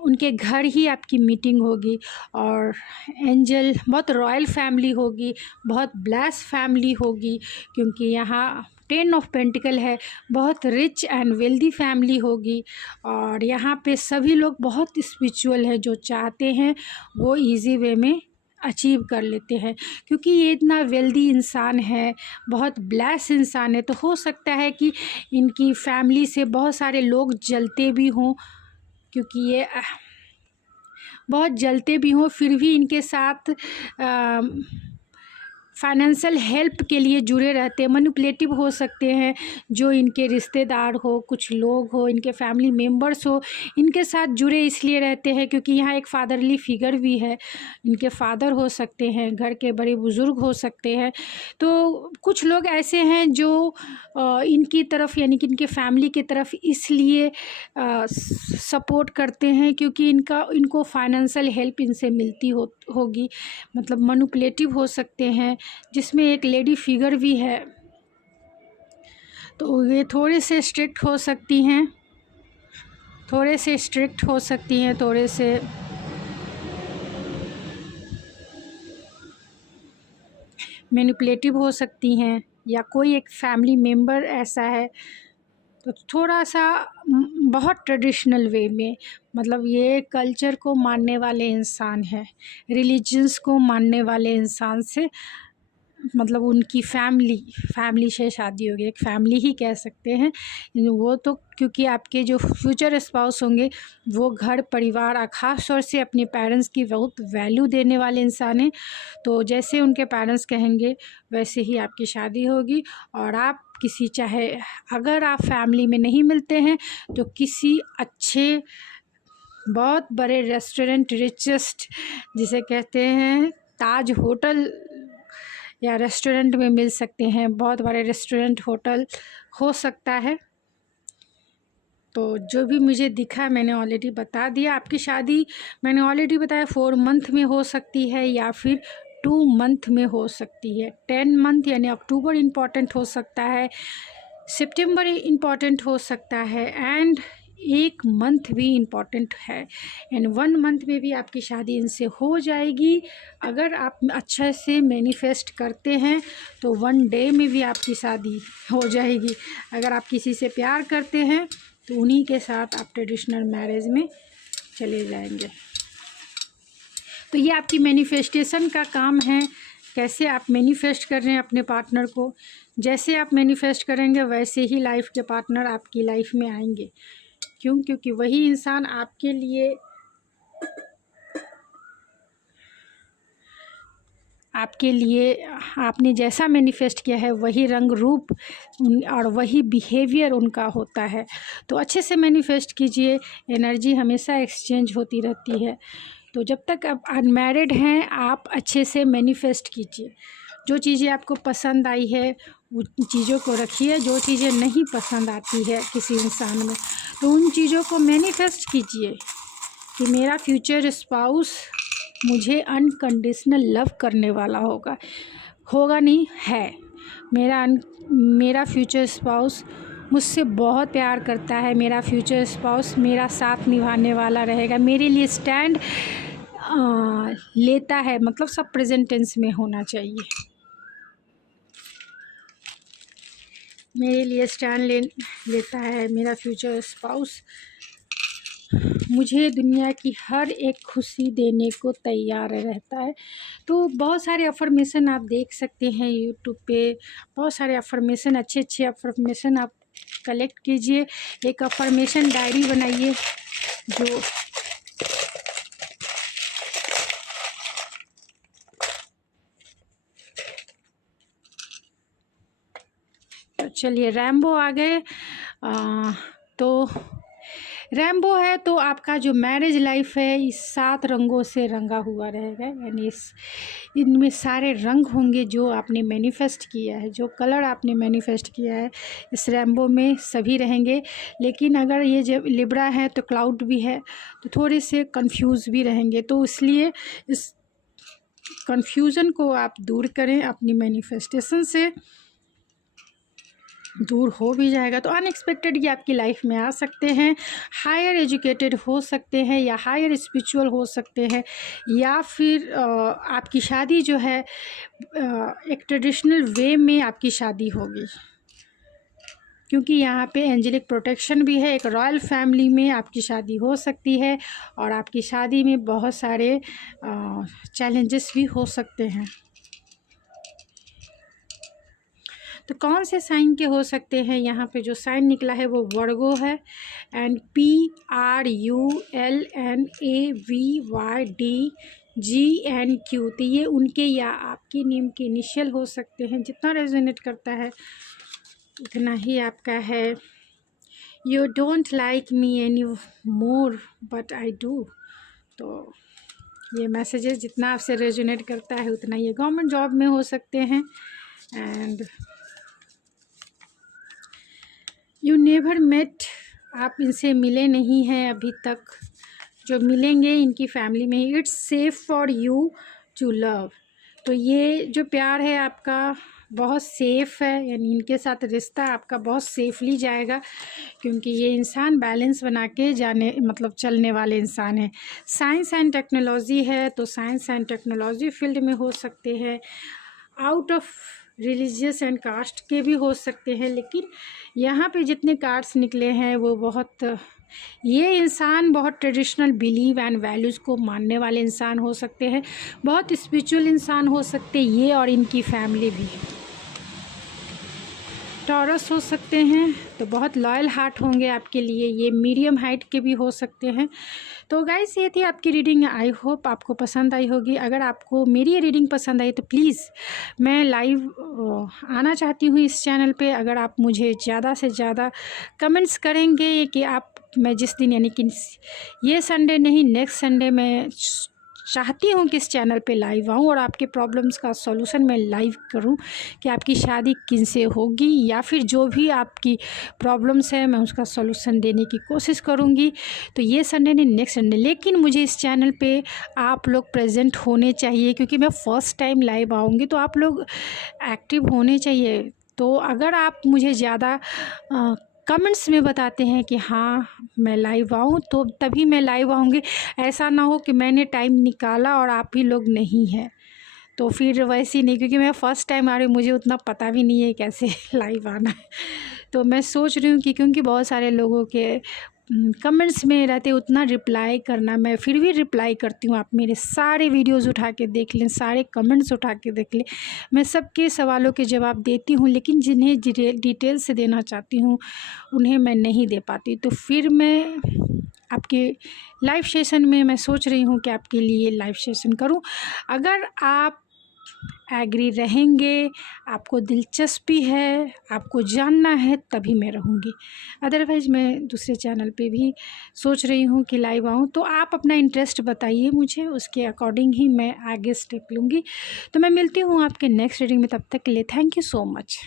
उनके घर ही आपकी मीटिंग होगी। और एंजल, बहुत रॉयल फैमिली होगी, बहुत ब्लेस फैमिली होगी, क्योंकि यहाँ 10 ऑफ पेंटिकल है, बहुत रिच एंड वेल्दी फैमिली होगी। और यहाँ पे सभी लोग बहुत स्पिरिचुअल है, जो चाहते हैं वो इजी वे में अचीव कर लेते हैं। क्योंकि ये इतना वेल्दी इंसान है, बहुत ब्लेस इंसान है, तो हो सकता है कि इनकी फैमिली से बहुत सारे लोग जलते भी हों, क्योंकि ये बहुत जलते भी हों, फिर भी इनके साथ फाइनेंशियल हेल्प के लिए जुड़े रहते हैं। मैनिपुलेटिव हो सकते हैं, जो इनके रिश्तेदार हो, कुछ लोग हो, इनके फैमिली मेम्बर्स हो, इनके साथ जुड़े इसलिए रहते हैं क्योंकि यहाँ एक फादरली फिगर भी है। इनके फादर हो सकते हैं, घर के बड़े बुज़ुर्ग हो सकते हैं। तो कुछ लोग ऐसे हैं जो इनकी तरफ, यानी कि इनके फैमिली की तरफ इसलिए सपोर्ट करते हैं क्योंकि इनको फाइनेंशियल हेल्प इनसे मिलती होगी। मतलब मैनिपुलेटिव हो सकते हैं, जिसमें एक लेडी फिगर भी है। तो ये थोड़े से स्ट्रिक्ट हो सकती हैं, थोड़े से मैनिपुलेटिव हो सकती हैं, या कोई एक फैमिली मेम्बर ऐसा है तो थोड़ा सा बहुत ट्रेडिशनल वे में, मतलब ये कल्चर को मानने वाले इंसान है, रिलीजन्स को मानने वाले इंसान से मतलब उनकी फैमिली से शादी होगी, एक फैमिली ही कह सकते हैं वो तो, क्योंकि आपके जो फ्यूचर स्पाउस होंगे वो घर परिवार और ख़ास तौर से अपने पेरेंट्स की बहुत वैल्यू देने वाले इंसान हैं। तो जैसे उनके पेरेंट्स कहेंगे वैसे ही आपकी शादी होगी। और आप किसी चाहे अगर आप फैमिली में नहीं मिलते हैं तो किसी अच्छे बहुत बड़े रेस्टोरेंट, रिचेस्ट जिसे कहते हैं ताज होटल या रेस्टोरेंट में मिल सकते हैं। बहुत बड़े रेस्टोरेंट होटल हो सकता है। तो जो भी मुझे दिखा मैंने ऑलरेडी बता दिया। आपकी शादी मैंने ऑलरेडी बताया 4 मंथ में हो सकती है या फिर 2 मंथ में हो सकती है। 10 मंथ यानी अक्टूबर इम्पॉर्टेंट हो सकता है, सितंबर इम्पॉर्टेंट हो सकता है एंड 1 मंथ भी इम्पॉर्टेंट है एंड 1 मंथ में भी आपकी शादी इनसे हो जाएगी। अगर आप अच्छे से मैनिफेस्ट करते हैं तो 1 डे में भी आपकी शादी हो जाएगी। अगर आप किसी से प्यार करते हैं तो उन्हीं के साथ आप ट्रेडिशनल मैरिज में चले जाएंगे। तो ये आपकी मैनिफेस्टेशन का काम है, कैसे आप मैनिफेस्ट कर रहे हैं अपने पार्टनर को। जैसे आप मैनिफेस्ट करेंगे वैसे ही लाइफ के पार्टनर आपकी लाइफ में आएंगे। क्यों? क्योंकि वही इंसान आपके लिए आपने जैसा मैनिफेस्ट किया है वही रंग रूप और वही बिहेवियर उनका होता है। तो अच्छे से मैनिफेस्ट कीजिए, एनर्जी हमेशा एक्सचेंज होती रहती है। तो जब तक आप अनमैरिड हैं आप अच्छे से मैनिफेस्ट कीजिए। जो चीज़ें आपको पसंद आई है उन चीज़ों को रखिए, जो चीज़ें नहीं पसंद आती है किसी इंसान में तो उन चीज़ों को मैनिफेस्ट कीजिए कि मेरा फ्यूचर स्पाउस मुझे अनकंडीशनल लव करने वाला होगा नहीं है। मेरा फ्यूचर स्पाउस मुझसे बहुत प्यार करता है, मेरा फ्यूचर स्पाउस मेरा साथ निभाने वाला रहेगा, मेरे लिए स्टैंड लेता है। मतलब सब प्रेजेंट टेंस में होना चाहिए। मेरे लिए स्टैंड लेता है मेरा फ्यूचर स्पाउस, मुझे दुनिया की हर एक खुशी देने को तैयार रहता है। तो बहुत सारे अफर्मेशन आप देख सकते हैं यूट्यूब पे, बहुत सारे अफर्मेशन, अच्छे अफर्मेशन आप कलेक्ट कीजिए। एक अफर्मेशन डायरी बनाइए जो चलिए रैम्बो आ गए। तो रैम्बो है तो आपका जो मैरिज लाइफ है इस 7 रंगों से रंगा हुआ रहेगा। यानी इनमें सारे रंग होंगे जो आपने मैनिफेस्ट किया है, जो कलर आपने मैनिफेस्ट किया है इस रैम्बो में सभी रहेंगे। लेकिन अगर ये जब लिब्रा है तो क्लाउड भी है तो थोड़े से कंफ्यूज भी रहेंगे। तो इसलिए इस कंफ्यूजन को आप दूर करें, अपनी मैनिफेस्टेशन से दूर हो भी जाएगा तो अनएक्सपेक्टेड ये आपकी लाइफ में आ सकते हैं। हायर एजुकेटेड हो सकते हैं या हायर स्पिरिचुअल हो सकते हैं या फिर आपकी शादी जो है एक ट्रेडिशनल वे में आपकी शादी होगी, क्योंकि यहाँ पे एंजेलिक प्रोटेक्शन भी है। एक रॉयल फैमिली में आपकी शादी हो सकती है और आपकी शादी में बहुत सारे चैलेंजेस भी हो सकते हैं। तो कौन से साइन के हो सकते हैं? यहाँ पे जो साइन निकला है वो वर्गो है एंड PRULNAVYDGNQ। तो ये उनके या आपके नेम के इनिशियल हो सकते हैं। जितना रेजोनेट करता है उतना ही आपका है। You don't like me any more but I do. तो ये मैसेजेस जितना आपसे रेजोनेट करता है उतना ये गवर्नमेंट जॉब में हो सकते हैं। एंड यू नेवर मेट, आप इनसे मिले नहीं हैं अभी तक, जो मिलेंगे इनकी फैमिली में ही। It's safe for you to love. तो ये जो प्यार है आपका बहुत सेफ़ है, यानी इनके साथ रिश्ता आपका बहुत सेफली जाएगा, क्योंकि ये इंसान बैलेंस बना के चलने वाले इंसान हैं। साइंस एंड टेक्नोलॉजी है तो साइंस एंड टेक्नोलॉजी फील्ड में हो सकते हैं। Out of religious and caste के भी हो सकते हैं, लेकिन यहाँ पे जितने कार्ड्स निकले हैं वो बहुत, ये इंसान बहुत ट्रेडिशनल बिलीव एंड वैल्यूज़ को मानने वाले इंसान हो सकते हैं, बहुत स्पिरिचुअल इंसान हो सकते हैं ये, और इनकी फैमिली भी। टॉरस हो सकते हैं, तो बहुत लॉयल हार्ट होंगे आपके लिए, ये मीडियम हाइट के भी हो सकते हैं। तो गाइस ये थी आपकी रीडिंग, आई होप आपको पसंद आई होगी। अगर आपको मेरी ये रीडिंग पसंद आई तो प्लीज़, मैं लाइव आना चाहती हूँ इस चैनल पे। अगर आप मुझे ज़्यादा से ज़्यादा कमेंट्स करेंगे कि आप, मैं जिस दिन यानी कि ये संडे नहीं नेक्स्ट संडे मैं चाहती हूँ कि इस चैनल पे लाइव आऊँ और आपके प्रॉब्लम्स का सॉल्यूशन मैं लाइव करूँ, कि आपकी शादी किनसे होगी या फिर जो भी आपकी प्रॉब्लम्स है मैं उसका सॉल्यूशन देने की कोशिश करूँगी। तो ये संडे नहीं नेक्स्ट संडे, लेकिन मुझे इस चैनल पे आप लोग प्रेजेंट होने चाहिए, क्योंकि मैं फ़र्स्ट टाइम लाइव आऊँगी, तो आप लोग एक्टिव होने चाहिए। तो अगर आप मुझे ज़्यादा कमेंट्स में बताते हैं कि हाँ मैं लाइव आऊँ, तो तभी मैं लाइव आऊँगी। ऐसा ना हो कि मैंने टाइम निकाला और आप ही लोग नहीं हैं, तो फिर वैसे नहीं, क्योंकि मैं फ़र्स्ट टाइम आ रही हूँ, मुझे उतना पता भी नहीं है कैसे लाइव आना है। तो मैं सोच रही हूँ कि क्योंकि बहुत सारे लोगों के कमेंट्स में रहते उतना रिप्लाई करना, मैं फिर भी रिप्लाई करती हूँ। आप मेरे सारे वीडियोज़ उठा के देख लें, सारे कमेंट्स उठा के देख लें, मैं सबके सवालों के जवाब देती हूँ, लेकिन जिन्हें डिटेल से देना चाहती हूँ उन्हें मैं नहीं दे पाती। तो फिर मैं आपके लाइव सेशन में मैं सोच रही हूँ कि आपके लिए लाइव सेशन करूँ। अगर आप एग्री रहेंगे, आपको दिलचस्पी है, आपको जानना है, तभी मैं रहूँगी। अदरवाइज़ मैं दूसरे चैनल पे भी सोच रही हूँ कि लाइव आऊँ। तो आप अपना इंटरेस्ट बताइए मुझे, उसके अकॉर्डिंग ही मैं आगे स्टेप लूँगी। तो मैं मिलती हूँ आपके नेक्स्ट रीडिंग में, तब तक के लिए थैंक यू सो मच।